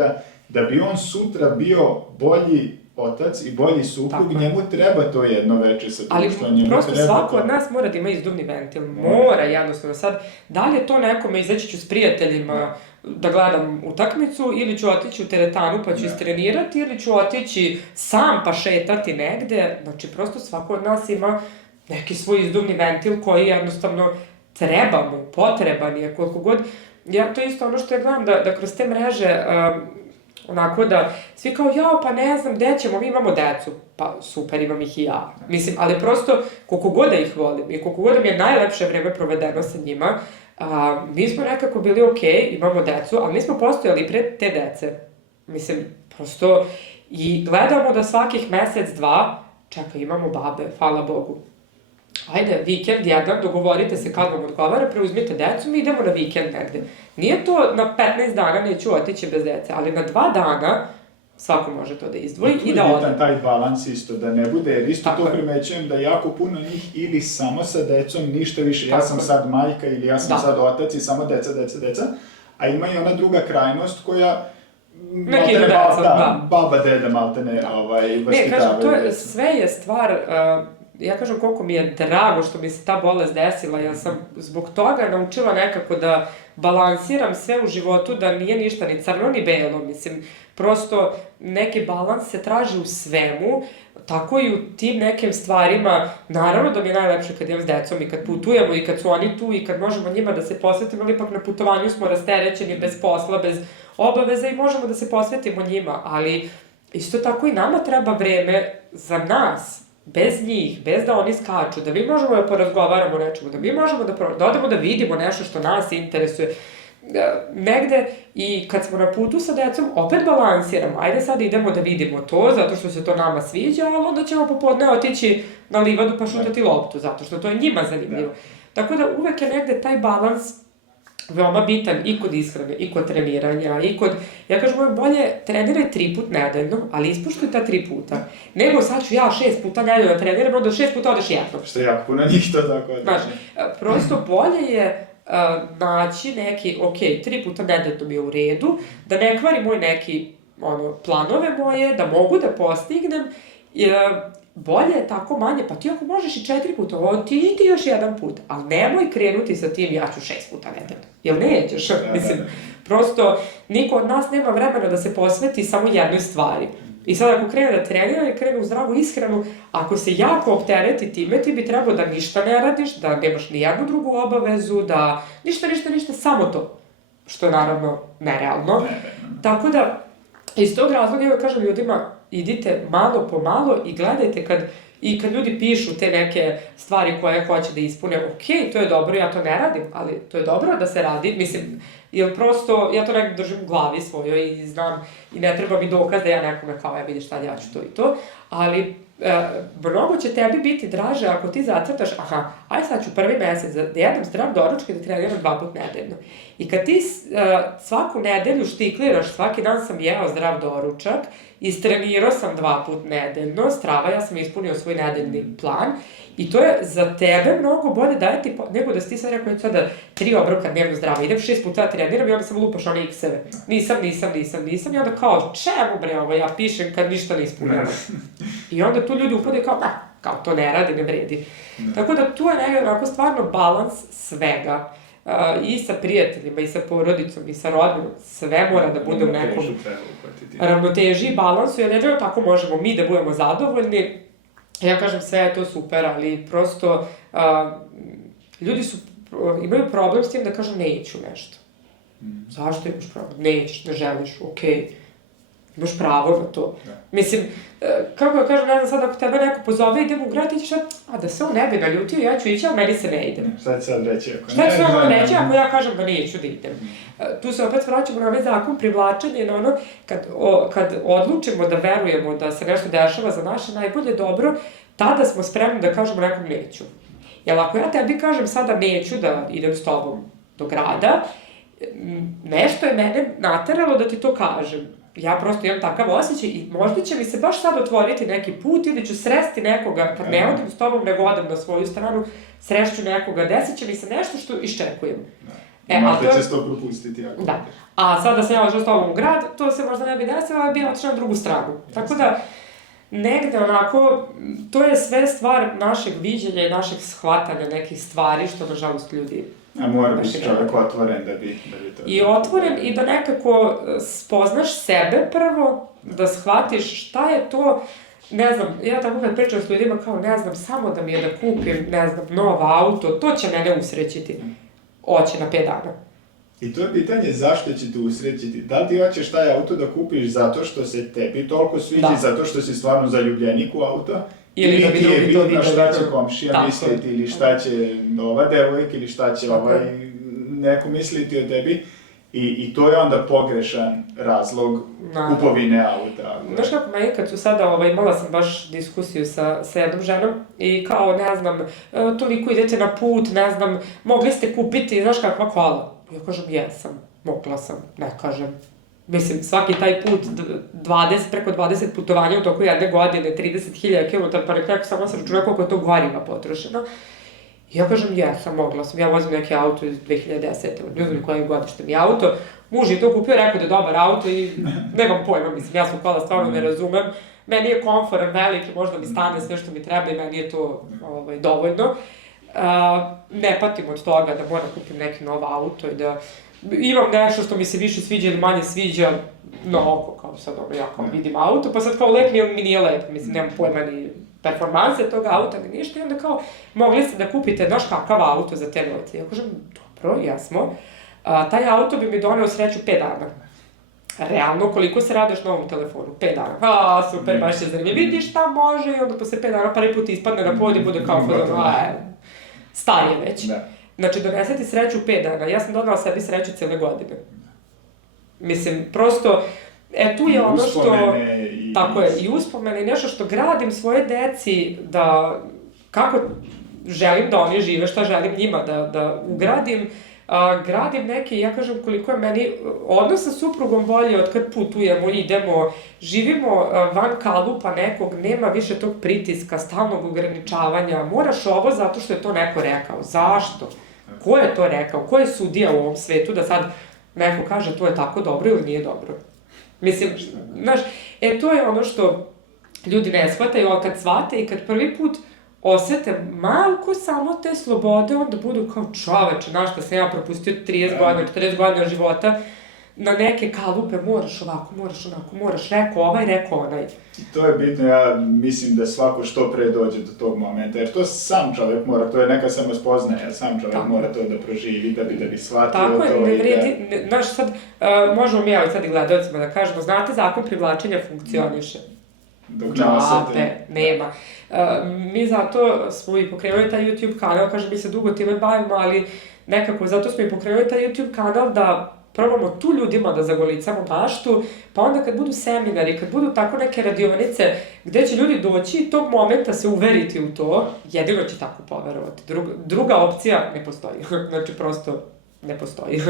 da bi on sutra bio bolji otac i bolji suprug, njemu treba to jedno veče sa društvom. Ali prosto svako od nas mora da ima izduvni ventil, mora jednostavno. Sad, da li je to nekome, izaći ću s prijateljima da gledam utakmicu, ili ću otići u teretanu pa ću istrenirati, ili ću otići sam pa šetati negde, znači prosto svako od nas ima neki svoj izduvni ventil koji jednostavno treba mu, potreban je, koliko god. Ja to je isto ono što ja gledam, da kroz te mreže onako da svi kao, jao, pa ne znam, gde ćemo, mi imamo decu. Pa super, imam ih i ja. Mislim, ali prosto, koliko god da ih volim i koliko god da mi je najlepše vreme provedeno sa njima, mi smo nekako bili okej, imamo decu, ali mi smo postojali pre te dece. Mislim, prosto, i gledamo da svakih mesec, 2, čekaj, imamo babe, hvala Bogu. Ajde, vikend jedan, dogovorite se kad vam odgovara, preuzmite decu, mi idemo na vikend negde. Nije to na 15 dana, neću otići bez dece, ali na 2 dana svako može to da izdvoji i da ode. Tu je bitan taj balans isto, da ne bude, jer isto to primećujem da jako puno njih ili samo sa decom, ništa više, ja sam sad majka ili ja sam sad otac i samo deca, a ima i ona druga krajnost koja baba, deda maltene vaspitavaju. Ne, kažem, sve je stvar... Ja kažem koliko mi je drago što mi se ta bolest desila, ja sam zbog toga naučila nekako da balansiram sve u životu, da nije ništa ni crno ni belo, mislim, prosto neki balans se traži u svemu, tako i u tim nekim stvarima, naravno da mi je najlepše kad imam s decom i kad putujemo i kad su oni tu i kad možemo njima da se posvetimo, ali ipak na putovanju smo rasterećeni, bez posla, bez obaveza i možemo da se posvetimo njima, ali isto tako i nama treba vreme za nas, bez njih, bez da oni skaču, da mi možemo da porazgovaramo o nečemu, da mi možemo da odemo da vidimo nešto što nas interesuje. Negde, i kad smo na putu sa decom, opet balansiramo. Ajde sad idemo da vidimo to, zato što se to nama sviđa, ali onda ćemo popodne otići na livadu pa šutati loptu, zato što to je njima zanimljivo. Tako da uvek je negde taj balans veoma bitan i kod ishrane, i kod treniranja, i kod... Ja kažem, bolje treniraj 3 put nedeljno, ali ispuštuj ta 3 puta. Nego sad ću ja 6 puta nedeljno da treniram, onda 6 puta odeš jednom. Što je jako puno njih to tako odreći. Znaš, prosto bolje je naći neki, 3 puta nedeljno mi je u redu, da ne kvari moj neki, planove moje, da mogu da postignem, bolje je tako manje, pa ti ako možeš i 4 puta, ti još 1 put, ali nemoj krenuti sa tim, ja ću 6 puta nedeljno, jel nećeš? Mislim, prosto, niko od nas nema vremena da se posveti samo jednoj stvari. I sad ako krene da trenira i krene u zdravu ishranu, ako se jako optereti time, ti bi trebao da ništa ne radiš, da nemaš ni jednu drugu obavezu, da ništa, samo to. Što je naravno nerealno. Tako da, iz tog razloga ja kažem ljudima, idite malo po malo i gledajte kad I kad ljudi pišu te neke stvari koje hoće da ispune, ok, to je dobro, ja to ne radim, ali to je dobro da se radi, mislim, jer prosto, ja to nekako držim u glavi svojoj i znam, i ne treba mi dokaz da ja nekome kao, vidiš šta, ja ću to i to, ali mnogo će tebi biti draže ako ti zacrtaš, aj sad ću prvi mesec da jedem zdrav doručak i da treniram 2 puta nedeljno. I kad ti svaku nedelju štikliraš, svaki dan sam jeo zdrav doručak, istrenirao sam 2 puta nedeljno, strava, ja sam ispunio svoj nedeljni plan i to je za tebe mnogo bolje daje ti, nego da si ti sad rekao, ja sada 3 obroka dnevno zdrava, idem 6 puta da treniram i onda sam lupaš one x-eve. Nisam i onda kao, čemu bre ovo, ja pišem kad ništa ne ispunjava. I onda tu ljudi upade kao to ne radi, ne vredi. Tako da tu je nekako stvarno balans svega. I sa prijateljima, i sa porodicom, i sa rodbinom, sve mora da bude u nekom ravnoteži i balansu, jer jedino tako možemo mi da budemo zadovoljni. Ja kažem, sve je to super, ali prosto ljudi imaju problem s tim da kažu neću nešto. Zašto imaš problem? Nećeš, ne želiš, okej. Imaš pravo na to. Mislim, kako ja kažem, ne znam, sad ako tebe neko pozove, idem u grad, ti ćeš da se on ne bi naljutio, ja ću ići, ali meni se ne ide. Šta će sad reći ako ne? Šta ću sad reći ako ja kažem da neću da idem? Tu se opet vraćamo na ovaj zakon privlačenja i na ono, kad odlučimo da verujemo da se nešto dešava za naše najbolje dobro, tada smo spremni da kažemo nekom neću. Jer ako ja tebi kažem sada neću da idem s tobom do grada, nešto je mene nateralo da ti to kažem. Ja prosto imam takav osjećaj i možda će mi se baš sad otvoriti neki put ili ću sresti nekoga, kad ne odim s tobom, nego odem na svoju stranu, srešću nekoga, desit će mi se nešto što iščekujem. Možda će se to propustiti. Da. A sad da sam ja odšla s tobom u grad, to se možda ne bi desilo, ali bi ja otišla na drugu stranu. Tako da, negde onako, to je sve stvar našeg viđenja i našeg shvatanja nekih stvari, što nažalost ljudi... A mora biti čovjek otvoren da bi to... I otvoren i da nekako spoznaš sebe prvo, da shvatiš šta je to, ne znam, ja tako kad pričam s ljudima kao, ne znam, samo da mi je da kupim, ne znam, nov auto, to će mene usrećiti. Oće na 5 dana. I to je pitanje zašto će te usrećiti. Da li ti hoćeš taj auto da kupiš zato što se tebi toliko sviđa, zato što si stvarno zaljubljenik u auto, ili da bi ti je bitno šta će komšija misliti, ili šta će ova devojka, ili šta će neko misliti o tebi. I to je onda pogrešan razlog kupovine auta. Znaš kako, meni kad su sada, imala sam baš diskusiju sa jednom ženom i kao, ne znam, toliko idete na put, ne znam, mogli ste kupiti, znaš kakva kola? Ja kažem, jesam, mogla sam, ne kažem. Mislim, svaki taj put, preko 20 putovanja u toku jedne godine, 30.000 km, pa nekako samo sam računala koliko je to goriva potrošeno. Ja kažem, jesam, mogla sam, ja vozim neki auto iz 2010. Ne znam kojeg godište mi je auto. Muž je to kupio, rekao da je dobar auto i nemam pojma, mislim, ja sam kola stvarno ne razumem. Meni je komforan, veliki, možda mi stane sve što mi treba i meni je to dovoljno. Ne patim od toga da moram kupim neki nov auto i da imam nešto što mi se više sviđa ili manje sviđa na oko, kao sad ja kao vidim auto, pa sad kao lep mi nije lep, mislim, nemam pojma ni performanse tog auta, ni ništa, i onda kao, mogli ste da kupite, znaš kakav auto za te novce. Ja kažem, dobro, jesmo. Taj auto bi mi doneo sreću 5 dana. Realno, koliko se radiš na ovom telefonu? 5 dana. Super, baš je zanimljiv. Vidiš šta može i onda posle 5 dana prvi put ispadne na pod i bude kao star je već. Znači, donese ti sreću 5 dana. Ja sam donala sebi sreću cijele godine. Mislim, prosto, tu je ono što... Tako je, i uspomene i nešto što gradim svoje deci, da kako želim da oni žive, šta želim njima da ugradim, gradim neke, ja kažem koliko je meni odnos sa suprugom bolje od kad putujemo, idemo, živimo van kalupa nekog, nema više tog pritiska, stalnog ograničavanja, moraš ovo zato što je to neko rekao. Zašto? Ko je to rekao? Ko je sudija u ovom svetu da sad neko kaže to je tako dobro ili nije dobro? Mislim, znaš, to je ono što ljudi ne shvataju, ali kad shvate i kad prvi put osete malko samo te slobode, onda budu kao čoveče, znaš, da sam ja propustio 30 godina, 40 godina života, na neke kalupe, moraš ovako, moraš onako, moraš rekao ovaj, rekao onaj. To je bitno, ja mislim da svako što pre dođe do tog momenta, jer to sam čovjek mora, to je neka samospoznaja, sam čovjek mora to da proživi, da bi shvatio to. Tako je, ne vredi, znaš sad, možemo mi sad i gledalcima da kažemo, znate zakon privlačenja funkcioniše. dok ne džabe, osete. nema. Mi zato smo i pokrenuli taj YouTube kanal, kažem, mi se dugo time bavimo, ali nekako zato smo i pokrenuli taj YouTube kanal da probamo tu ljudima da zagolicamo maštu, pa onda kad budu seminari, kad budu tako neke radionice gde će ljudi doći i tog momenta se uveriti u to, jedino će tako poverovati. Druga opcija ne postoji. Znači, prosto ne postoji.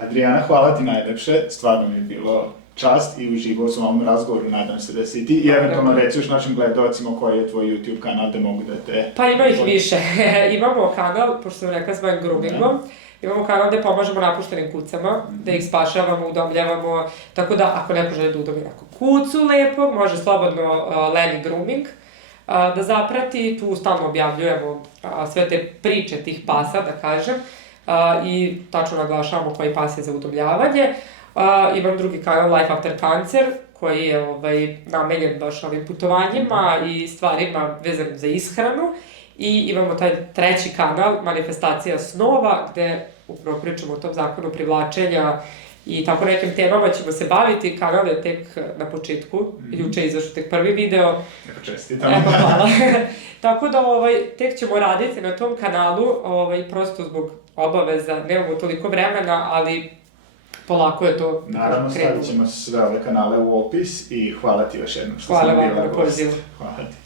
Adriana, hvala ti najlepše, stvarno mi je bilo čast i uživao sam u ovom razgovoru, nadam se da si ti i eventualno reci još našim gledalcima koji je tvoj YouTube kanal da mogu da te... Pa ima ih više. Imamo kanal, pošto sam rekla s mojim groomingom, imamo kanal gde pomažemo napuštenim kucama, da ih spašavamo, udomljavamo, tako da ako neko želi da udomi neku kucu lepo, može slobodno Lenny Grooming da zaprati, tu stalno objavljujemo sve te priče tih pasa, da kažem, i tačno naglašavamo koji pas je za udomljavanje. Imam drugi kanal Life After Cancer, koji je namenjen baš ovim putovanjima i stvarima vezanim za ishranu. I imamo taj treći kanal, Manifestacija snova, gde upravo pričamo o tom zakonu privlačenja i tako nekim temama ćemo se baviti. Kanal je tek na početku, juče je izašao tek prvi video. Evo, čestitam. Evo, hvala. Tako da tek ćemo raditi na tom kanalu, prosto zbog obaveza, nemamo toliko vremena, ali polako je to krenulo. Naravno, stavit ćemo sve ove kanale u opis i hvala ti još jednom što sam bila gost. Hvala vam na pozivu. Hvala ti.